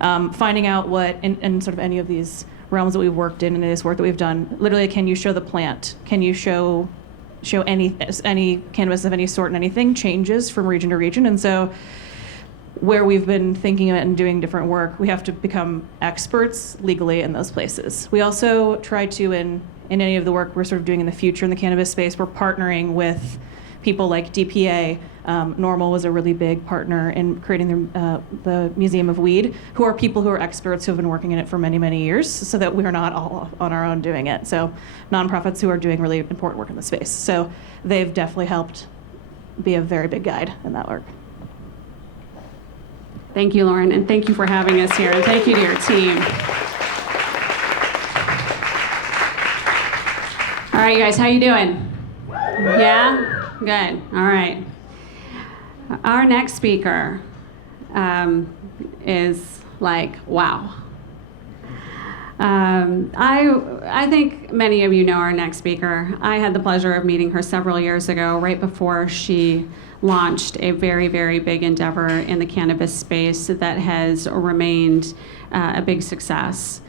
Finding out what, in sort of any of these realms that we've worked in and this work that we've done, literally, can you show the plant? Can you show any cannabis of any sort, and anything changes from region to region. And so where we've been thinking of it and doing different work, we have to become experts legally in those places. We also try to, in any of the work we're sort of doing in the future in the cannabis space, we're partnering with people like DPA. Normal was a really big partner in creating the Museum of Weed, who are people who are experts who have been working in it for many, many years, so that we're not all on our own doing it. So nonprofits who are doing really important work in the space. So they've definitely helped be a very big guide in that work. Thank you, Lauren, and thank you for having us here, and thank you to your team. All right, you guys, how you doing? Yeah? Good. All right. Our next speaker is like, wow. I think many of you know our next speaker. I had the pleasure of meeting her several years ago, right before she launched a very, very big endeavor in the cannabis space that has remained a big success.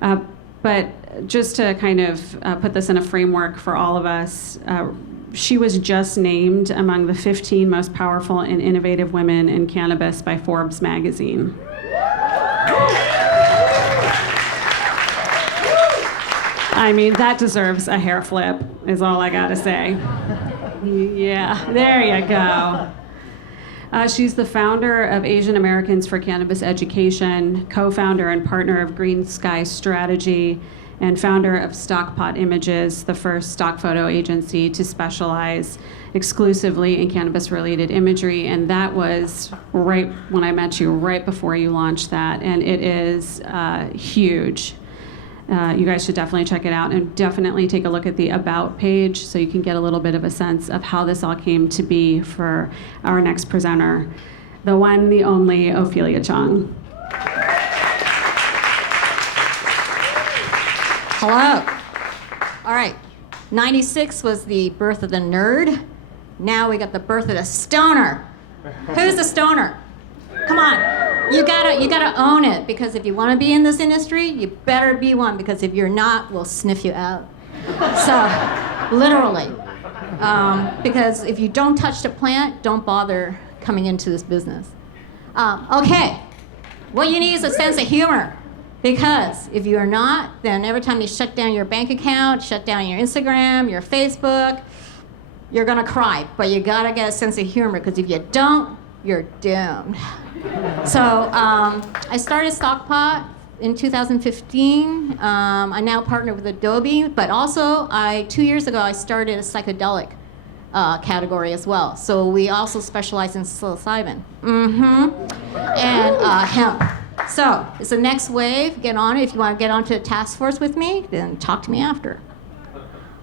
But just to kind of put this in a framework for all of us, she was just named among the 15 most powerful and innovative women in cannabis by Forbes magazine. I mean, that deserves a hair flip, is all I gotta say. Yeah, there you go. She's the founder of Asian Americans for Cannabis Education, co-founder and partner of Green Sky Strategy, and founder of Stockpot Images, the first stock photo agency to specialize exclusively in cannabis-related imagery. And that was right when I met you, right before you launched that. And it is huge. You guys should definitely check it out, and definitely take a look at the About page so you can get a little bit of a sense of how this all came to be for our next presenter, the one, the only Ophelia Chung. Hello. All right. 96 was the birth of the nerd. Now we got the birth of the stoner. Who's the stoner? Come on. You gotta own it, because if you want to be in this industry, you better be one, because if you're not, we'll sniff you out. So, literally. Because if you don't touch the plant, don't bother coming into this business. Okay. What you need is a sense of humor. Because if you are not, then every time you shut down your bank account, shut down your Instagram, your Facebook, you're gonna cry, but you gotta get a sense of humor, because if you don't, you're doomed. So I started Stockpot in 2015. I now partner with Adobe, but also 2 years ago I started a psychedelic category as well. So we also specialize in psilocybin, and hemp. So it's the next wave. Get on it. If you want to get onto a task force with me, then talk to me after.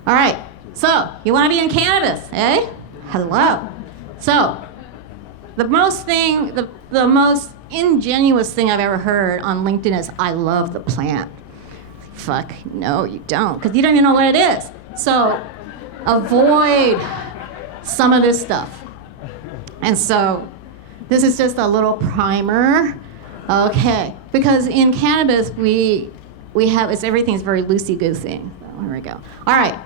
All right. So you want to be in cannabis, eh? Hello. So the most ingenuous thing I've ever heard on LinkedIn is, I love the plant. Fuck, no, you don't, because you don't even know what it is. So avoid some of this stuff. And so this is just a little primer. Okay, because in cannabis we have, everything's very loosey-goosey. So here we go. All right,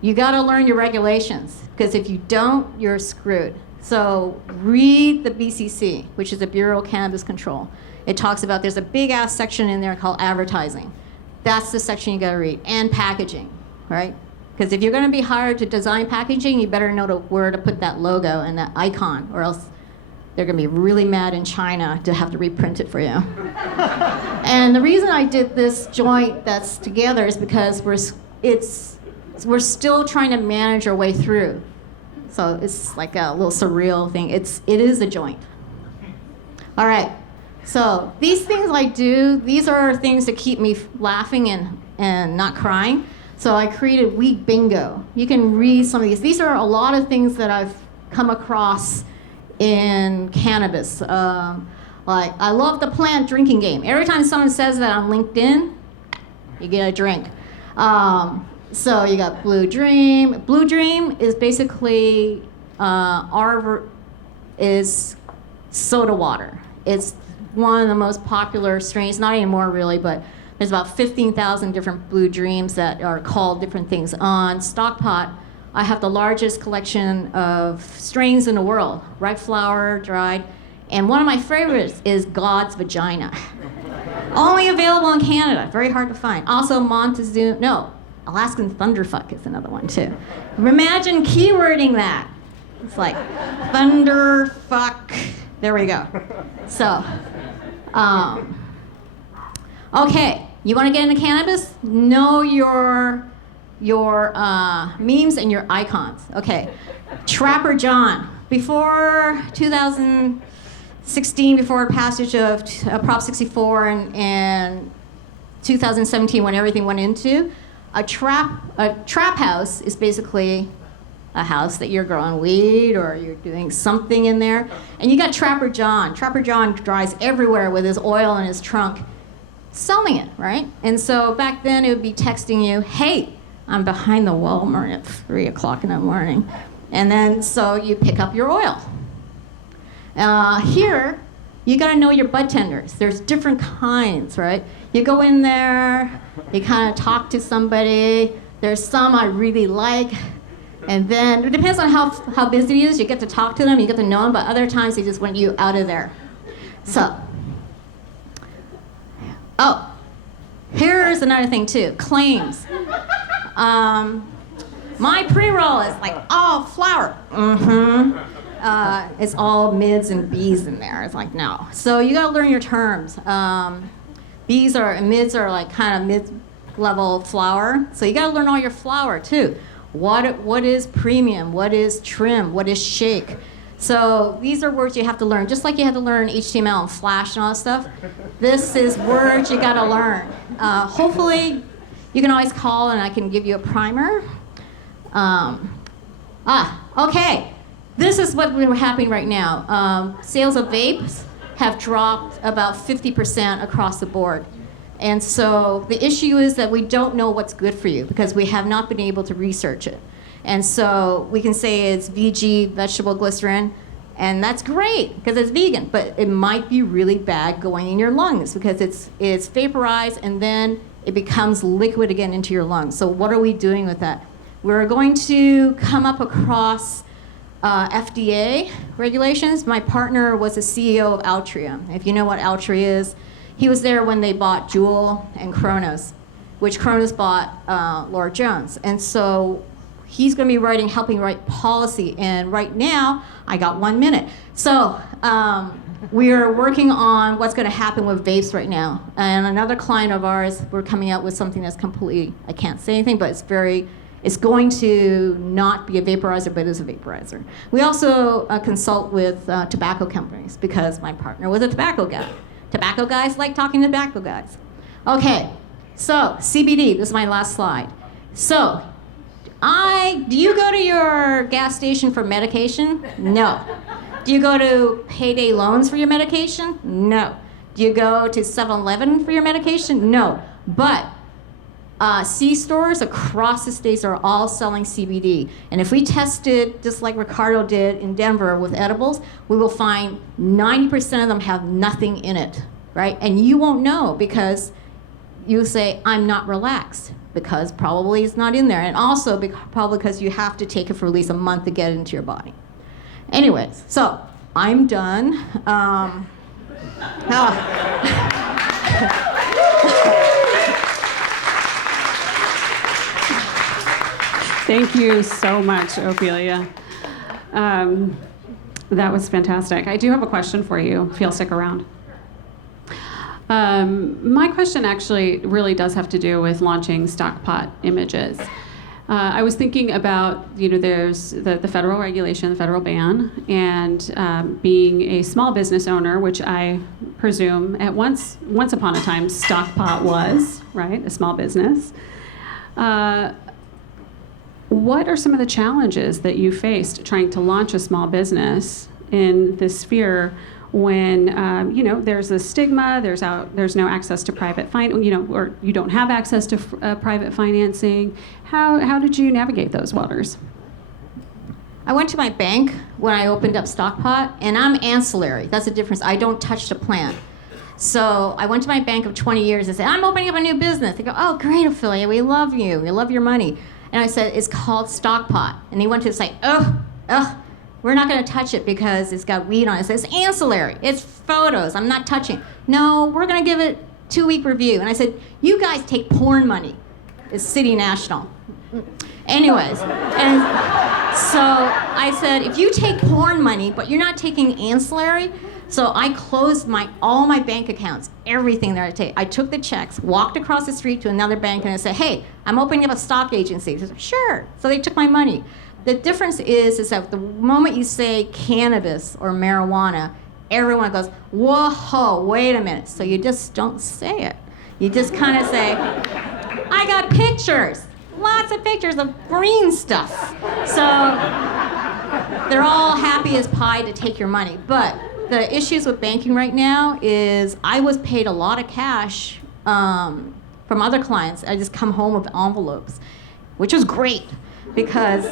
you gotta learn your regulations, because if you don't, you're screwed. So read the BCC, which is the Bureau of Cannabis Control. It talks about, there's a big ass section in there called advertising. That's the section you gotta read. And packaging, right? Because if you're gonna be hired to design packaging, you better know where to put that logo and that icon, or else they're gonna be really mad in China to have to reprint it for you. And the reason I did this joint that's together is because we're still trying to manage our way through. So it's like a little surreal thing. It is a joint. All right. So these things I do, these are things that keep me laughing and not crying. So I created Weed Bingo. You can read some of these. These are a lot of things that I've come across in cannabis. Like, I love the plant drinking game. Every time someone says that on LinkedIn, you get a drink. So you got Blue Dream. Blue Dream is basically is soda water. It's one of the most popular strains, not anymore really, but there's about 15,000 different Blue Dreams that are called different things. On Stockpot, I have the largest collection of strains in the world, ripe flower, dried, and one of my favorites is God's Vagina. Only available in Canada, very hard to find. Also Alaskan Thunderfuck is another one too. Imagine keywording that. It's like Thunderfuck. There we go. So, okay, you want to get into cannabis? Know your memes and your icons. Okay, Trapper John. Before 2016, before passage of Prop 64 and 2017, when everything went into, a trap house is basically a house that you're growing weed or you're doing something in there. And you got Trapper John. Trapper John drives everywhere with his oil in his trunk, selling it, right? And so back then it would be texting you, hey, I'm behind the Walmart at 3 o'clock in the morning. And then so you pick up your oil. Here, you gotta know your bud tenders. There's different kinds, right? You go in there, you kind of talk to somebody. There's some I really like. And then it depends on how busy he is. You get to talk to them, you get to know them, but other times they just want you out of there. So, here's another thing too, claims. My pre-roll is like all flower. It's all mids and Bs in there. It's like, no. So you gotta learn your terms. Mids are like kind of mid-level flower. So you gotta learn all your flower too. What is premium? What is trim? What is shake? So these are words you have to learn, just like you had to learn HTML and Flash and all that stuff. This is words you gotta learn. Hopefully, you can always call and I can give you a primer. Okay. This is what we're happening right now. Sales of vapes have dropped about 50% across the board. And so the issue is that we don't know what's good for you because we have not been able to research it. And so we can say it's VG, vegetable glycerin, and that's great because it's vegan, but it might be really bad going in your lungs because it's vaporized and then it becomes liquid again into your lungs. So what are we doing with that? We're going to come up across FDA regulations. My partner was the CEO of Altria. If you know what Altria is, he was there when they bought Juul and Kronos, which Kronos bought Lord Jones. And so he's going to be helping write policy. And right now, I got 1 minute. So we're working on what's going to happen with vapes right now. And another client of ours, we're coming out with something that's completely, I can't say anything, but it's going to not be a vaporizer, but it is a vaporizer. We also consult with tobacco companies because my partner was a tobacco guy. Tobacco guys like talking to tobacco guys. Okay, so CBD, this is my last slide. So, do you go to your gas station for medication? No. Do you go to payday loans for your medication? No. Do you go to 7-Eleven for your medication? No. But C-stores across the states are all selling CBD. And if we tested, just like Ricardo did in Denver with edibles, we will find 90% of them have nothing in it, right? And you won't know because you say, I'm not relaxed, because probably it's not in there. And also probably because you have to take it for at least a month to get it into your body. Anyways, so I'm done. Thank you so much, Ophelia. That was fantastic. I do have a question for you, if you'll stick around. My question actually really does have to do with launching stockpot images. I was thinking about, there's the federal regulation, the federal ban, and being a small business owner, which I presume at once upon a time, Stockpot was, right, a small business. What are some of the challenges that you faced trying to launch a small business in this sphere when there's a stigma, there's no access to private or you don't have access to private financing? How did you navigate those waters? I went to my bank when I opened up Stockpot, and I'm ancillary. That's the difference. I don't touch the plant. So I went to my bank of 20 years and said, I'm opening up a new business. They go, oh, great, Ophelia, we love you. We love your money. And I said, it's called Stockpot. And he went to say, we're not going to touch it because it's got weed on it. I said, it's ancillary. It's photos. I'm not touching. No, we're going to give it 2-week review. And I said, you guys take porn money. It's City National. Anyways, and so I said, if you take porn money, but you're not taking ancillary, so I closed all my bank accounts, everything that I take. I took the checks, walked across the street to another bank, and I said, hey, I'm opening up a stock agency. They said, sure. So they took my money. The difference is that the moment you say cannabis or marijuana, everyone goes, whoa, wait a minute. So you just don't say it. You just kind of say, I got pictures, lots of pictures of green stuff. So they're all happy as pie to take your money. But the issues with banking right now is I was paid a lot of cash from other clients. I just come home with envelopes, which was great because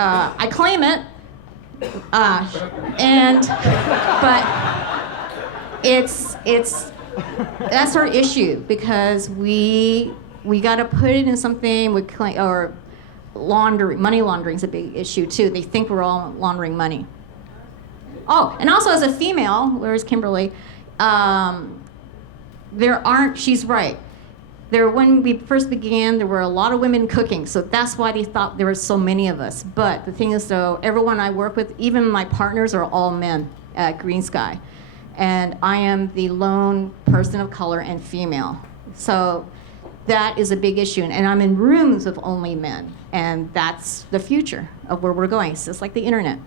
I claim it, but it's that's our issue because we got to put it in something or money laundering is a big issue too. They think we're all laundering money. Oh, and also as a female, where's Kimberly? She's right. When we first began, there were a lot of women cooking, so that's why they thought there were so many of us. But the thing is, though, everyone I work with, even my partners, are all men at Green Sky. And I am the lone person of color and female. So that is a big issue. And I'm in rooms with only men. And that's the future of where we're going. It's just like the internet.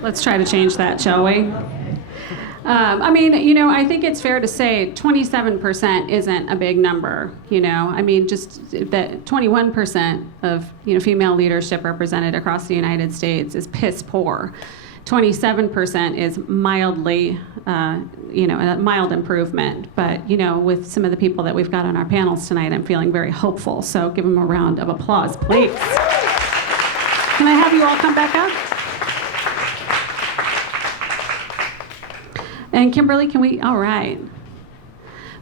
Let's try to change that, shall we? I think it's fair to say 27% isn't a big number, just that 21% of, female leadership represented across the United States is piss poor. 27% is mildly, a mild improvement. But, with some of the people that we've got on our panels tonight, I'm feeling very hopeful. So give them a round of applause, please. Can I have you all come back up? And Kimberly, all right.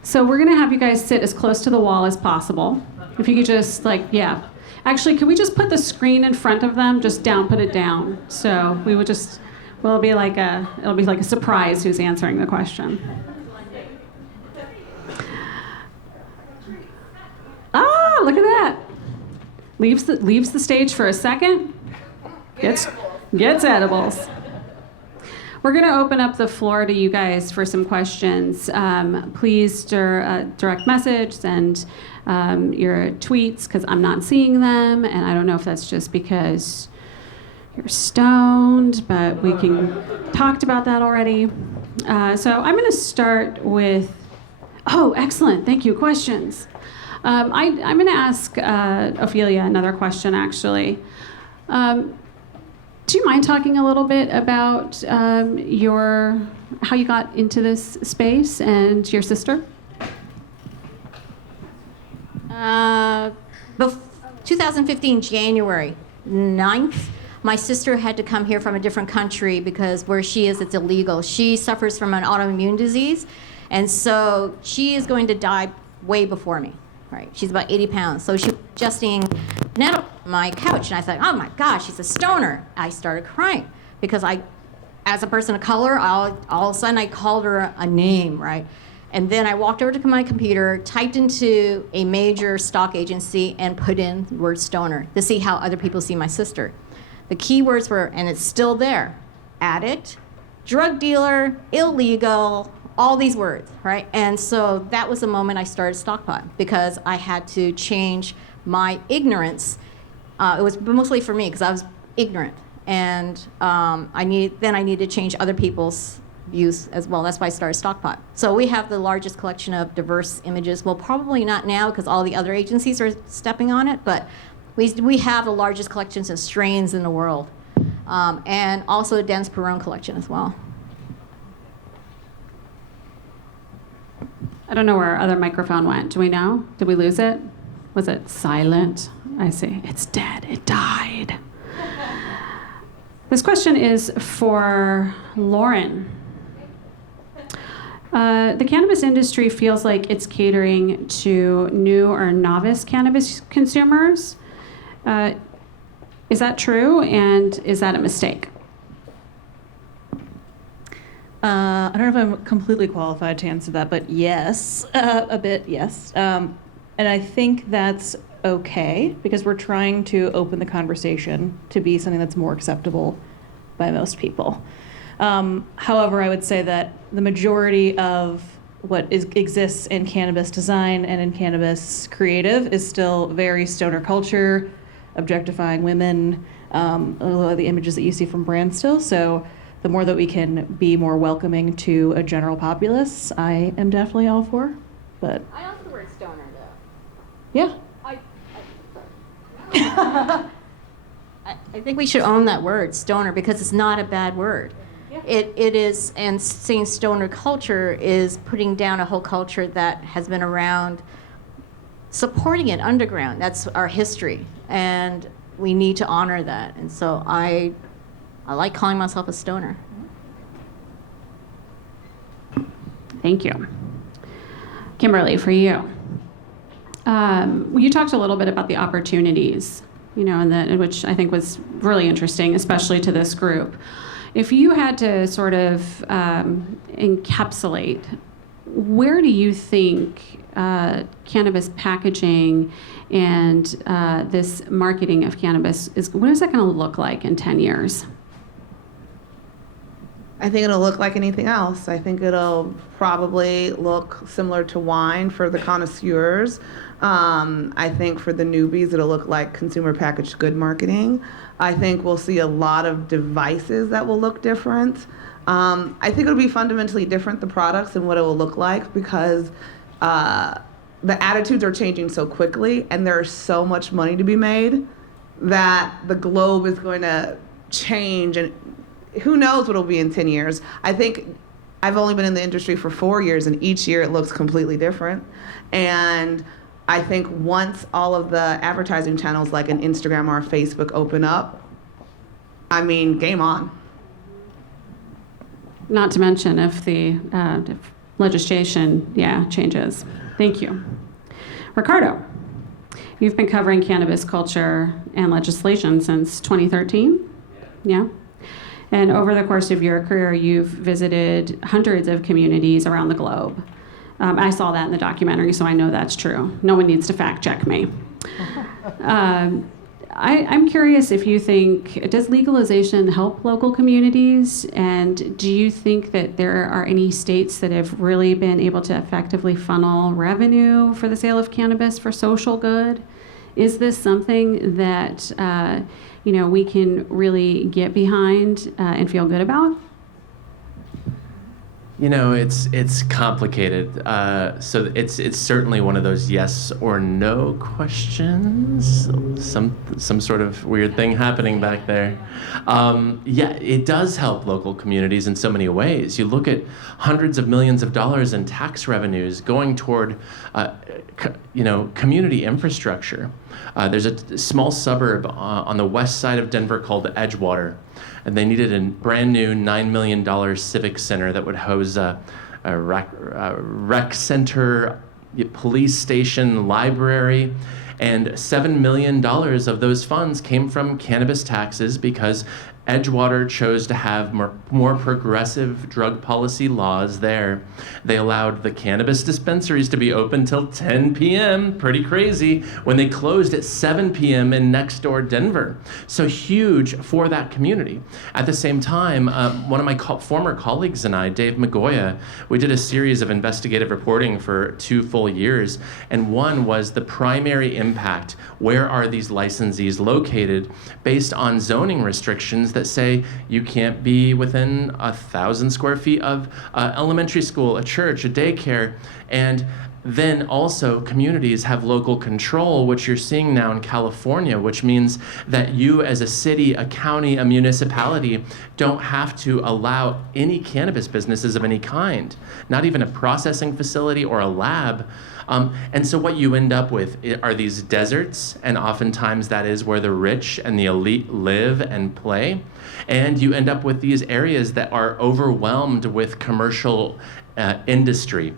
So we're gonna have you guys sit as close to the wall as possible. If you could just Actually, can we just put the screen in front of them? Just put it down. So it'll be like a surprise who's answering the question. Ah, look at that. leaves the stage for a second, gets edibles. We're going to open up the floor to you guys for some questions. Please direct message, send your tweets, because I'm not seeing them, and I don't know if that's just because you're stoned, but we talked about that already. So I'm going to start with, excellent, thank you, questions. I'm going to ask Ophelia another question, actually. Do you mind talking a little bit about how you got into this space and your sister? 2015, January 9th, my sister had to come here from a different country because where she is, it's illegal. She suffers from an autoimmune disease, and so she is going to die way before me. Right? She's about 80 pounds. So she was adjusting on my couch, and I thought, oh my gosh, she's a stoner. I started crying because as a person of color, all of a sudden I called her a name, right? And then I walked over to my computer, typed into a major stock agency, and put in the word stoner to see how other people see my sister. The keywords were, and it's still there, addict, drug dealer, illegal, all these words, right? And so that was the moment I started Stockpot, because I had to change my ignorance. It was mostly for me because I was ignorant, and I needed to change other people's views as well. That's why I started Stockpot. So we have the largest collection of diverse images. Well, probably not now because all the other agencies are stepping on it, but we have the largest collections of strains in the world, and also a dense Perone collection as well. I don't know where our other microphone went. Do we know? Did we lose it? Was it silent? I see. It's dead. It died. This question is for Lauren. The cannabis industry feels like it's catering to new or novice cannabis consumers. Is that true, and is that a mistake? I don't know if I'm completely qualified to answer that, but yes, a bit, yes. And I think that's okay, because we're trying to open the conversation to be something that's more acceptable by most people. However, I would say that the majority of what exists in cannabis design and in cannabis creative is still very stoner culture, objectifying women, a lot of the images that you see from brands still. So the more that we can be more welcoming to a general populace, I am definitely all for. But I like the word stoner, though. yeah. I think we should own that word, stoner, because it's not a bad word. Yeah. It is, and saying stoner culture is putting down a whole culture that has been around, supporting it underground. That's our history, and we need to honor that. And so I like calling myself a stoner. Thank you. Kimberly, for you. You talked a little bit about the opportunities, which I think was really interesting, especially to this group. If you had to sort of encapsulate, where do you think cannabis packaging and this marketing of cannabis what is that going to look like in 10 years? I think it'll look like anything else. I think it'll probably look similar to wine for the connoisseurs. I think for the newbies, it'll look like consumer packaged good marketing. I think we'll see a lot of devices that will look different. I think it'll be fundamentally different, the products and what it will look like, because the attitudes are changing so quickly, and there's so much money to be made that the globe is going to change, and who knows what it'll be in 10 years. I think I've only been in the industry for 4 years, and each year it looks completely different. And I think once all of the advertising channels like an Instagram or a Facebook open up, game on. Not to mention if the if legislation, changes. Thank you. Ricardo, you've been covering cannabis culture and legislation since 2013? Yeah? And over the course of your career, you've visited hundreds of communities around the globe. I saw that in the documentary, so I know that's true. No one needs to fact check me. I'm curious if you think, does legalization help local communities? And do you think that there are any states that have really been able to effectively funnel revenue for the sale of cannabis for social good? Is this something that we can really get behind and feel good about? It's complicated. So it's certainly one of those yes or no questions. Some sort of weird thing happening back there. Yeah, it does help local communities in so many ways. You look at hundreds of millions of dollars in tax revenues going toward, community infrastructure. There's a small suburb on the west side of Denver called Edgewater. And they needed a brand new $9 million civic center that would house a rec center, police station, library. And $7 million of those funds came from cannabis taxes because Edgewater chose to have more progressive drug policy laws there. They allowed the cannabis dispensaries to be open till 10 p.m., pretty crazy, when they closed at 7 p.m. in next door Denver. So huge for that community. At the same time, one of my former colleagues and I, Dave Magoya, we did a series of investigative reporting for 2 full years, and one was the primary impact. Where are these licensees located based on zoning restrictions that say you can't be within 1,000 square feet of elementary school, a church, a daycare, and then also communities have local control, which you're seeing now in California, which means that you as a city, a county, a municipality don't have to allow any cannabis businesses of any kind, not even a processing facility or a lab. And so what you end up with are these deserts, and oftentimes that is where the rich and the elite live and play. And you end up with these areas that are overwhelmed with commercial industry.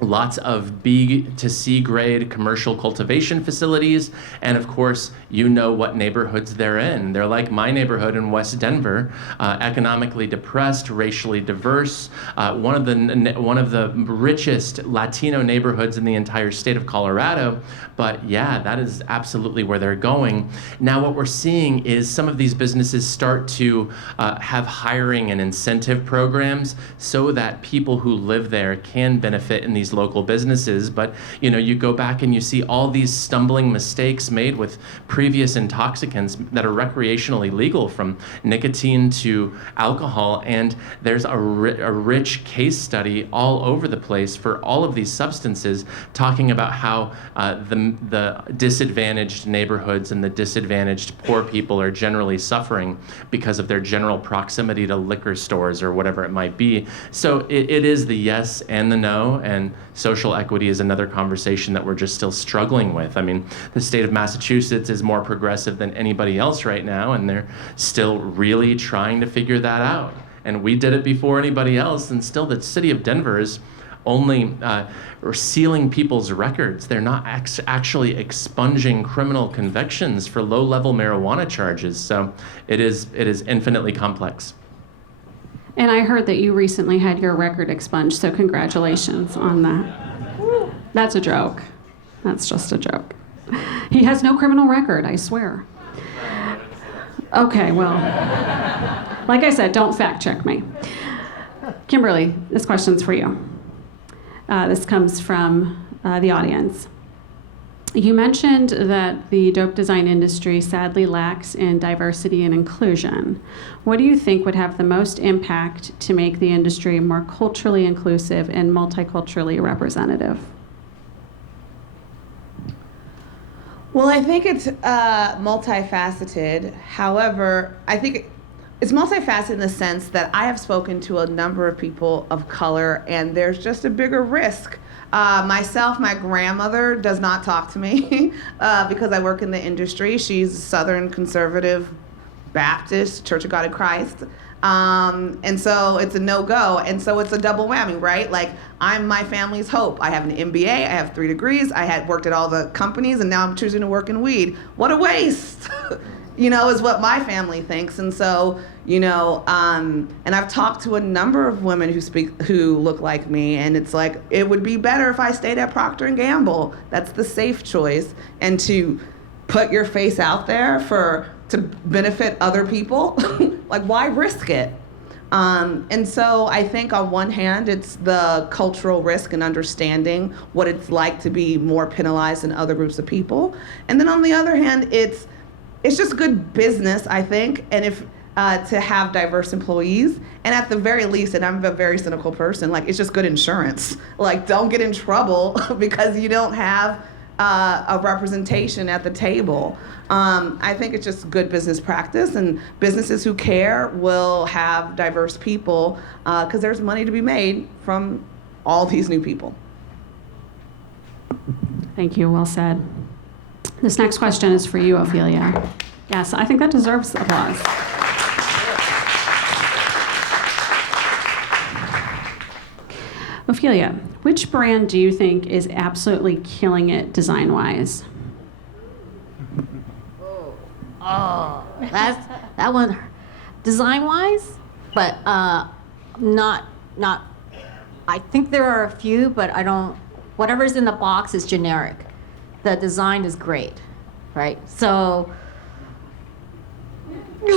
Lots of B to C grade commercial cultivation facilities, and of course, you know what neighborhoods they're in. They're like my neighborhood in West Denver, economically depressed, racially diverse, one of the richest Latino neighborhoods in the entire state of Colorado. But yeah, that is absolutely where they're going. Now, what we're seeing is some of these businesses start to have hiring and incentive programs so that people who live there can benefit in these local businesses. But you go back and you see all these stumbling mistakes made with previous intoxicants that are recreationally legal, from nicotine to alcohol, and there's a rich case study all over the place for all of these substances, talking about how the disadvantaged neighborhoods and the disadvantaged poor people are generally suffering because of their general proximity to liquor stores or whatever it might be. So it is the yes and the no, and social equity is another conversation that we're just still struggling with. I mean, the state of Massachusetts is more progressive than anybody else right now, and they're still really trying to figure that out. And we did it before anybody else, and still the city of Denver is only sealing people's records. They're not actually expunging criminal convictions for low-level marijuana charges. So it is infinitely complex. And I heard that you recently had your record expunged, so congratulations on that. That's a joke. That's just a joke. He has no criminal record, I swear. Okay, well, like I said, don't fact check me. Kimberly, this question's for you. This comes from the audience. You mentioned that the dope design industry sadly lacks in diversity and inclusion. What do you think would have the most impact to make the industry more culturally inclusive and multiculturally representative? Well, I think it's multifaceted. However, I think it's multifaceted in the sense that I have spoken to a number of people of color, and there's just a bigger risk. Myself, my grandmother does not talk to me because I work in the industry. She's Southern Conservative Baptist, Church of God in Christ. And so it's a no-go. And so it's a double whammy, right? Like, I'm my family's hope. I have an MBA, I have 3 degrees, I had worked at all the companies, and now I'm choosing to work in weed. What a waste. is what my family thinks. And so, and I've talked to a number of women who look like me, and it's like, it would be better if I stayed at Procter & Gamble. That's the safe choice. And to put your face out there to benefit other people, like, why risk it? And so I think on one hand, it's the cultural risk and understanding what it's like to be more penalized than other groups of people. And then on the other hand, it's just good business, I think, and if to have diverse employees. And at the very least, and I'm a very cynical person, like, it's just good insurance. Like, don't get in trouble because you don't have a representation at the table. I think it's just good business practice, and businesses who care will have diverse people because there's money to be made from all these new people. Thank you, well said. This next question is for you, Ophelia. Yes, I think that deserves applause. Ophelia, which brand do you think is absolutely killing it design-wise? Oh, that one, design-wise, but not. I think there are a few, but I don't. Whatever's in the box is generic. The design is great, right? So, okay,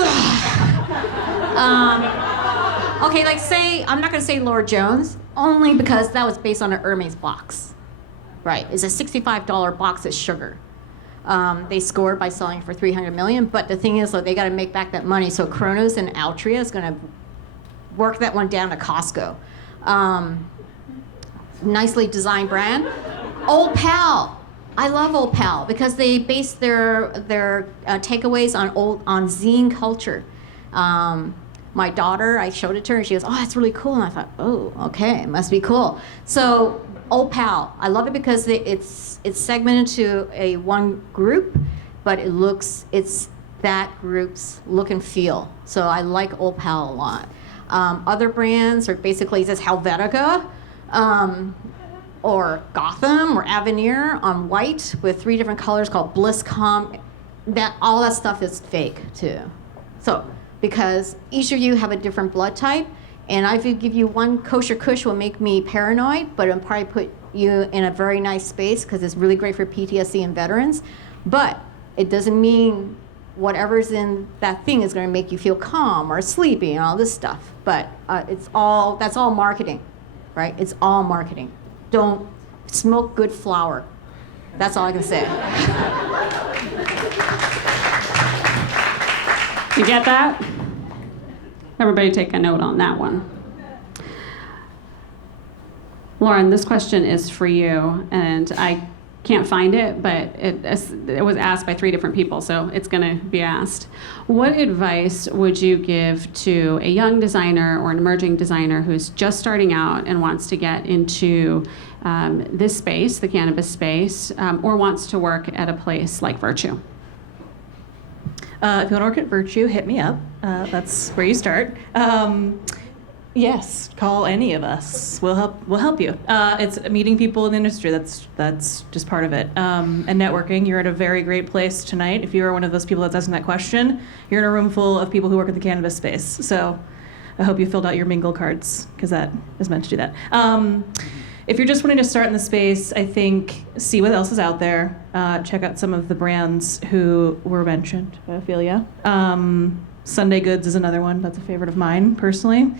like say I'm not gonna say Laura Jones, only because that was based on an Hermes box, right? It's a $65 box of sugar. They scored by selling for $300 million, but the thing is, they got to make back that money. So Kronos and Altria is going to work that one down to Costco. Nicely designed brand. Old Pal. I love Old Pal because they base their takeaways on zine culture. My daughter, I showed it to her, and she goes, "Oh, that's really cool." And I thought, "Oh, okay, it must be cool." So Old Pal, I love it because it's segmented to a one group, but it's that group's look and feel. So I like Old Pal a lot. Other brands are basically just Helvetica, or Gotham, or Avenir on white with 3 different colors called Bliss Calm. All that stuff is fake too. So because each of you have a different blood type, and if I give you one kosher kush will make me paranoid, but it'll probably put you in a very nice space because it's really great for PTSD and veterans. But it doesn't mean whatever's in that thing is going to make you feel calm or sleepy and all this stuff. But that's all marketing, right? It's all marketing. Don't smoke good flower. That's all I can say. You get that? Everybody take a note on that one. Lauren, this question is for you, and I can't find it, but it was asked by 3 different people, so it's going to be asked. What advice would you give to a young designer or an emerging designer who's just starting out and wants to get into this space, the cannabis space, or wants to work at a place like Virtue? If you want to work at Virtue, hit me up. That's where you start. Yes, call any of us. We'll help you. It's meeting people in the industry. That's just part of it. And networking. You're at a very great place tonight. If you are one of those people that's asking that question, you're in a room full of people who work in the cannabis space. So I hope you filled out your mingle cards because that is meant to do that. If you're just wanting to start in the space, I think see what else is out there. Check out some of the brands who were mentioned by Ophelia. Sunday Goods is another one. That's a favorite of mine, personally.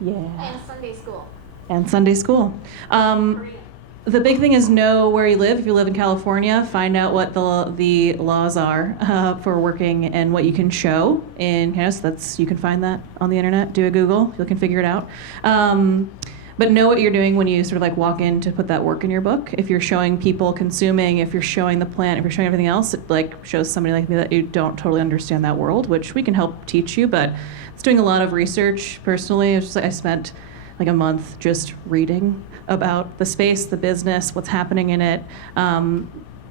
Yeah. And Sunday school. And Sunday school. The big thing is know where you live. If you live in California, find out what the laws are for working and what you can show in cannabis. You can find that on the internet. Do a Google. You can figure it out. But know what you're doing when you sort of like walk in to put that work in your book. If you're showing people consuming, if you're showing the plant, if you're showing everything else, it like shows somebody like me that you don't totally understand that world, which we can help teach you. But it's doing a lot of research personally. It's just like I spent like a month just reading about the space, the business, what's happening in it,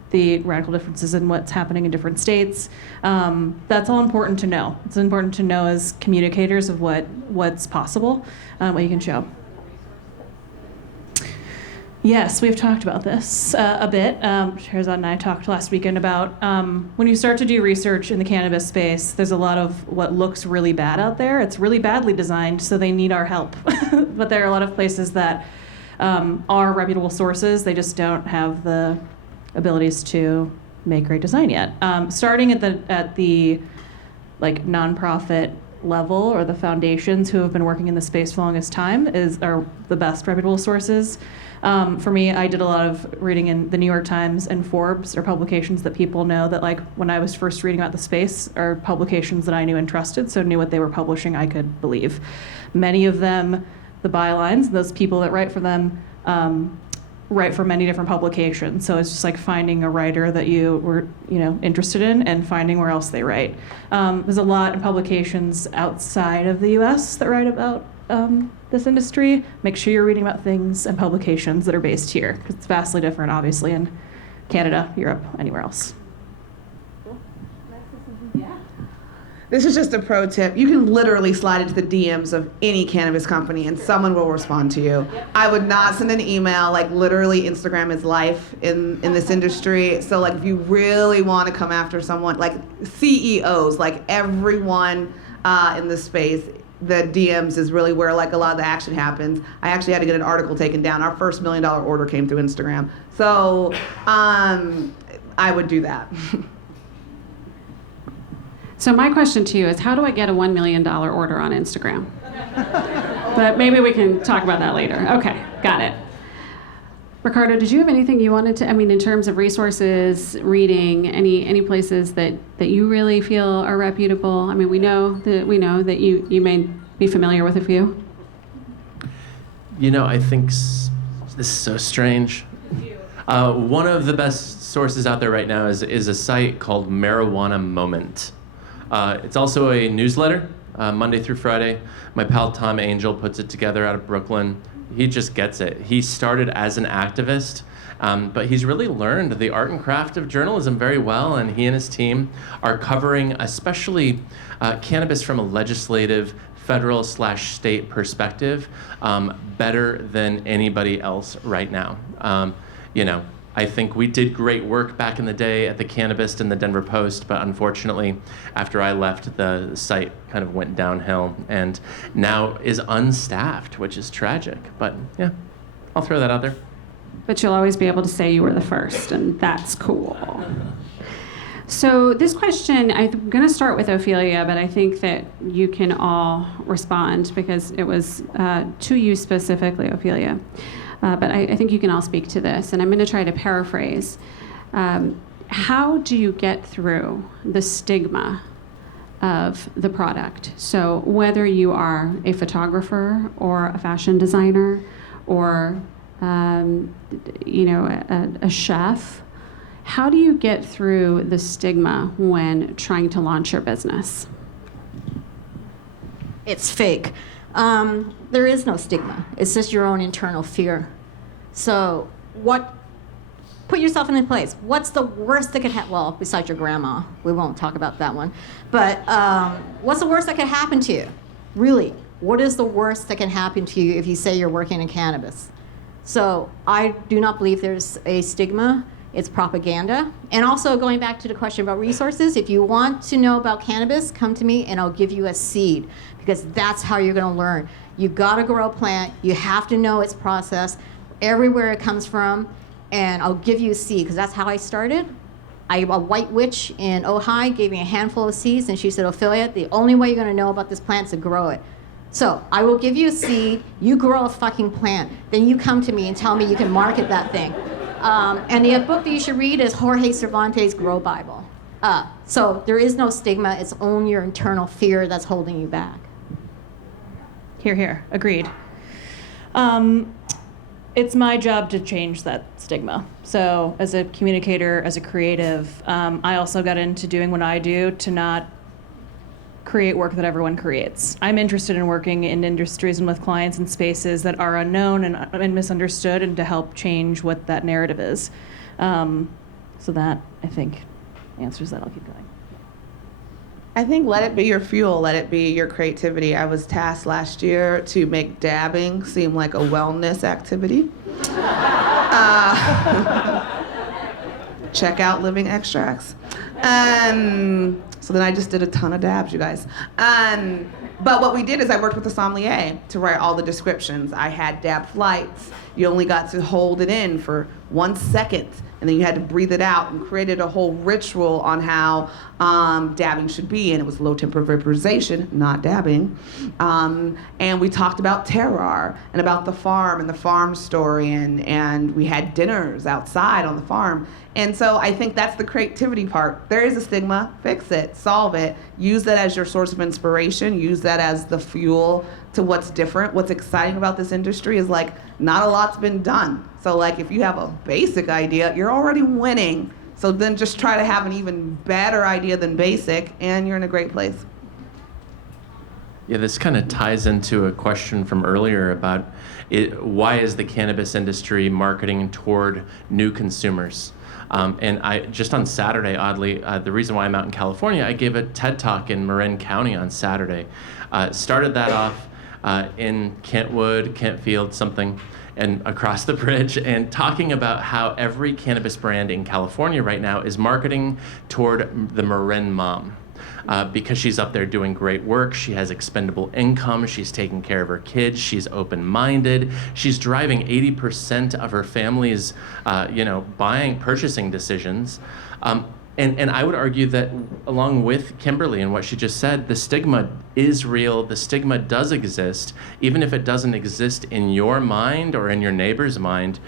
the radical differences in what's happening in different states. That's all important to know. It's important to know as communicators of what's possible, what you can show. Yes, we've talked about this a bit. Sherzad and I talked last weekend about when you start to do research in the cannabis space, there's a lot of what looks really bad out there. It's really badly designed, so they need our help. But there are a lot of places that are reputable sources. They just don't have the abilities to make great design yet. Starting at the like nonprofit level or the foundations who have been working in the space for the longest time are the best reputable sources. For me, I did a lot of reading in the New York Times and Forbes, or publications that people know that, like, when I was first reading about the space, are publications that I knew and trusted, so knew what they were publishing, I could believe. Many of them, the bylines, those people that write for them, write for many different publications. So it's just like finding a writer that you were, interested in and finding where else they write. There's a lot of publications outside of the U.S. that write about this industry. Make sure you're reading about things and publications that are based here, because it's vastly different, obviously, in Canada, Europe, anywhere else. This is just a pro tip. You can literally slide into the DMs of any cannabis company and someone will respond to you. I would not send an email. Like, literally, Instagram is life in this industry. So, like, if you really want to come after someone, like CEOs, like everyone in this space, the DMs is really where, like, a lot of the action happens. I actually had to get an article taken down. Our first $1 million order came through Instagram. So I would do that. So my question to you is, how do I get a $1 million order on Instagram? But maybe we can talk about that later. Okay, got it. Ricardo, did you have anything you wanted to, in terms of resources, reading, any places that you really feel are reputable? We know that you may be familiar with a few. I think this is so strange. One of the best sources out there right now is a site called Marijuana Moment. It's also a newsletter, Monday through Friday. My pal Tom Angel puts it together out of Brooklyn. He just gets it. He started as an activist, but he's really learned the art and craft of journalism very well, and he and his team are covering especially cannabis from a legislative, federal/state perspective better than anybody else right now. I think we did great work back in the day at the Cannabist and the Denver Post, but unfortunately, after I left, the site kind of went downhill and now is unstaffed, which is tragic. But yeah, I'll throw that out there. But you'll always be able to say you were the first, and that's cool. So this question, I'm going to start with Ophelia, but I think that you can all respond because it was to you specifically, Ophelia. But I think you can all speak to this, and I'm going to try to paraphrase. How do you get through the stigma of the product? So whether you are a photographer or a fashion designer or a chef, how do you get through the stigma when trying to launch your business? It's fake. There is no stigma. It's just your own internal fear. So put yourself in a place. What's the worst that could happen? Well, besides your grandma, we won't talk about that one. But what's the worst that could happen to you? Really, what is the worst that can happen to you if you say you're working in cannabis? So I do not believe there's a stigma. It's propaganda. And also, going back to the question about resources, if you want to know about cannabis, come to me and I'll give you a seed, because that's how you're going to learn. You've got to grow a plant. You have to know its process, everywhere it comes from, and I'll give you a seed, because that's how I started. A white witch in Ojai gave me a handful of seeds, and she said, Ophelia, the only way you're going to know about this plant is to grow it. So I will give you a seed, you grow a fucking plant, then you come to me and tell me you can market that thing. And the book that you should read is Jorge Cervantes' Grow Bible. So there is no stigma. It's only your internal fear that's holding you back. Hear, hear. Agreed. It's my job to change that stigma. So as a communicator, as a creative, I also got into doing what I do to not create work that everyone creates. I'm interested in working in industries and with clients in spaces that are unknown and misunderstood, and to help change what that narrative is. So that, I think, answers that. I'll keep going. I think let it be your fuel, let it be your creativity. I was tasked last year to make dabbing seem like a wellness activity. Check out Living Extracts. So then I just did a ton of dabs, you guys. But what we did is I worked with a sommelier to write all the descriptions. I had dab flights. You only got to hold it in for 1 second, and then you had to breathe it out, and created a whole ritual on how dabbing should be, and it was low temperature vaporization, not dabbing. And we talked about terroir and about the farm and the farm story, and we had dinners outside on the farm. And so I think that's the creativity part. There is a stigma, fix it, solve it, use that as your source of inspiration, use that as the fuel to what's different. What's exciting about this industry is like, not a lot's been done. So like if you have a basic idea, you're already winning. So then just try to have an even better idea than basic, and you're in a great place. Yeah, this kind of ties into a question from earlier about why is the cannabis industry marketing toward new consumers? And I just on Saturday, oddly, the reason why I'm out in California, I gave a TED Talk in Marin County on Saturday. Started that off in Kentwood, Kentfield, something, and across the bridge, and talking about how every cannabis brand in California right now is marketing toward the Marin mom. Because she's up there doing great work, she has expendable income, she's taking care of her kids, she's open-minded, she's driving 80% of her family's, purchasing decisions. And I would argue that along with Kimberly and what she just said, the stigma is real, the stigma does exist, even if it doesn't exist in your mind or in your neighbor's mind.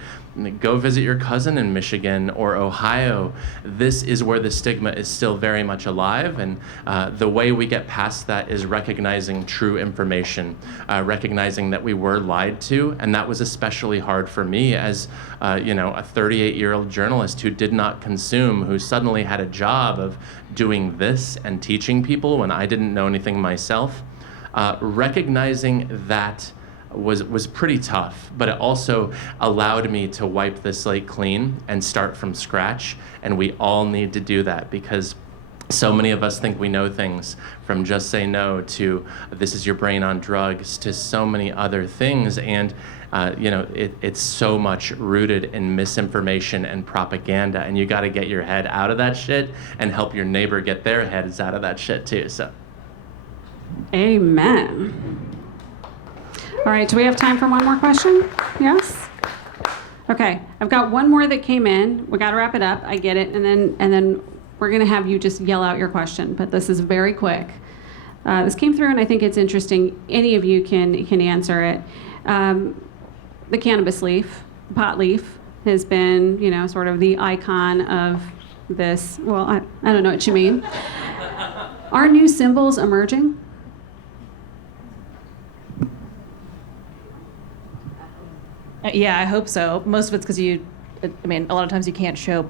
Go visit your cousin in Michigan or Ohio. This is where the stigma is still very much alive, and the way we get past that is recognizing true information, recognizing that we were lied to, and that was especially hard for me as a 38-year-old journalist who did not consume, who suddenly had a job of doing this and teaching people when I didn't know anything myself. Recognizing that was pretty tough, but it also allowed me to wipe the slate clean and start from scratch. And we all need to do that, because so many of us think we know things, from Just Say No to This Is Your Brain on Drugs to so many other things. And it's so much rooted in misinformation and propaganda, and you got to get your head out of that shit and help your neighbor get their heads out of that shit too. So amen. All right, do we have time for one more question? Yes? Okay, I've got one more that came in. We got to wrap it up. I get it. And then we're going to have you just yell out your question, but this is very quick. This came through, and I think it's interesting. Any of you can answer it. The cannabis leaf, the pot leaf, has been, sort of the icon of this. Well, I don't know what you mean. Are new symbols emerging? Yeah, I hope so. Most of it's because a lot of times you can't show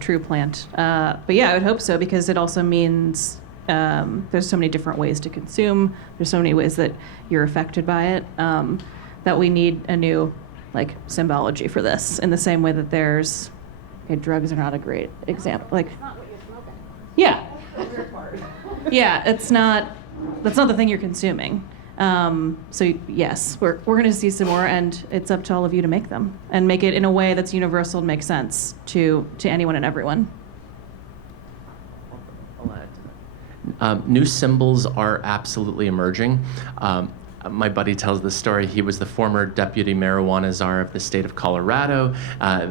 true plant. But yeah, I would hope so, because it also means there's so many different ways to consume. There's so many ways that you're affected by it, that we need a new symbology for this, in the same way that there's, drugs are not a great example. That's not what you're smoking. Yeah. Yeah, that's not the thing you're consuming. So yes, we're going to see some more, and it's up to all of you to make them and make it in a way that's universal and makes sense to anyone and everyone. New symbols are absolutely emerging. My buddy tells this story. He was the former deputy marijuana czar of the state of Colorado.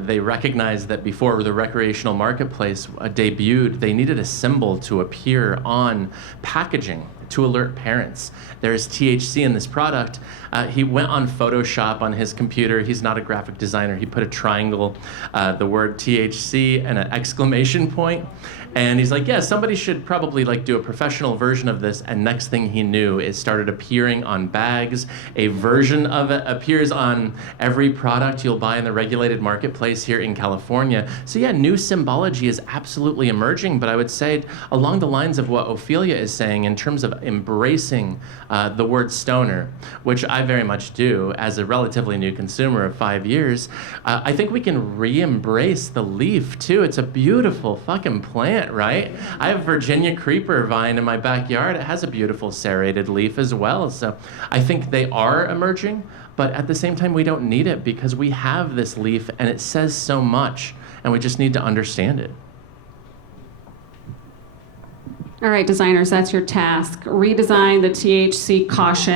They recognized that before the recreational marketplace debuted, they needed a symbol to appear on packaging to alert parents. There's THC in this product. He went on Photoshop on his computer. He's not a graphic designer. He put a triangle, the word THC, and an exclamation point. And he's like, yeah, somebody should probably do a professional version of this. And next thing he knew, it started appearing on bags. A version of it appears on every product you'll buy in the regulated marketplace here in California. So yeah, new symbology is absolutely emerging, but I would say along the lines of what Ophelia is saying in terms of embracing the word stoner, which I very much do as a relatively new consumer of 5 years, I think we can re-embrace the leaf too. It's a beautiful fucking plant, right? I have Virginia creeper vine in my backyard. It has a beautiful serrated leaf as well. So I think they are emerging. But at the same time, we don't need it because we have this leaf and it says so much, and we just need to understand it. All right, designers, that's your task. Redesign the THC caution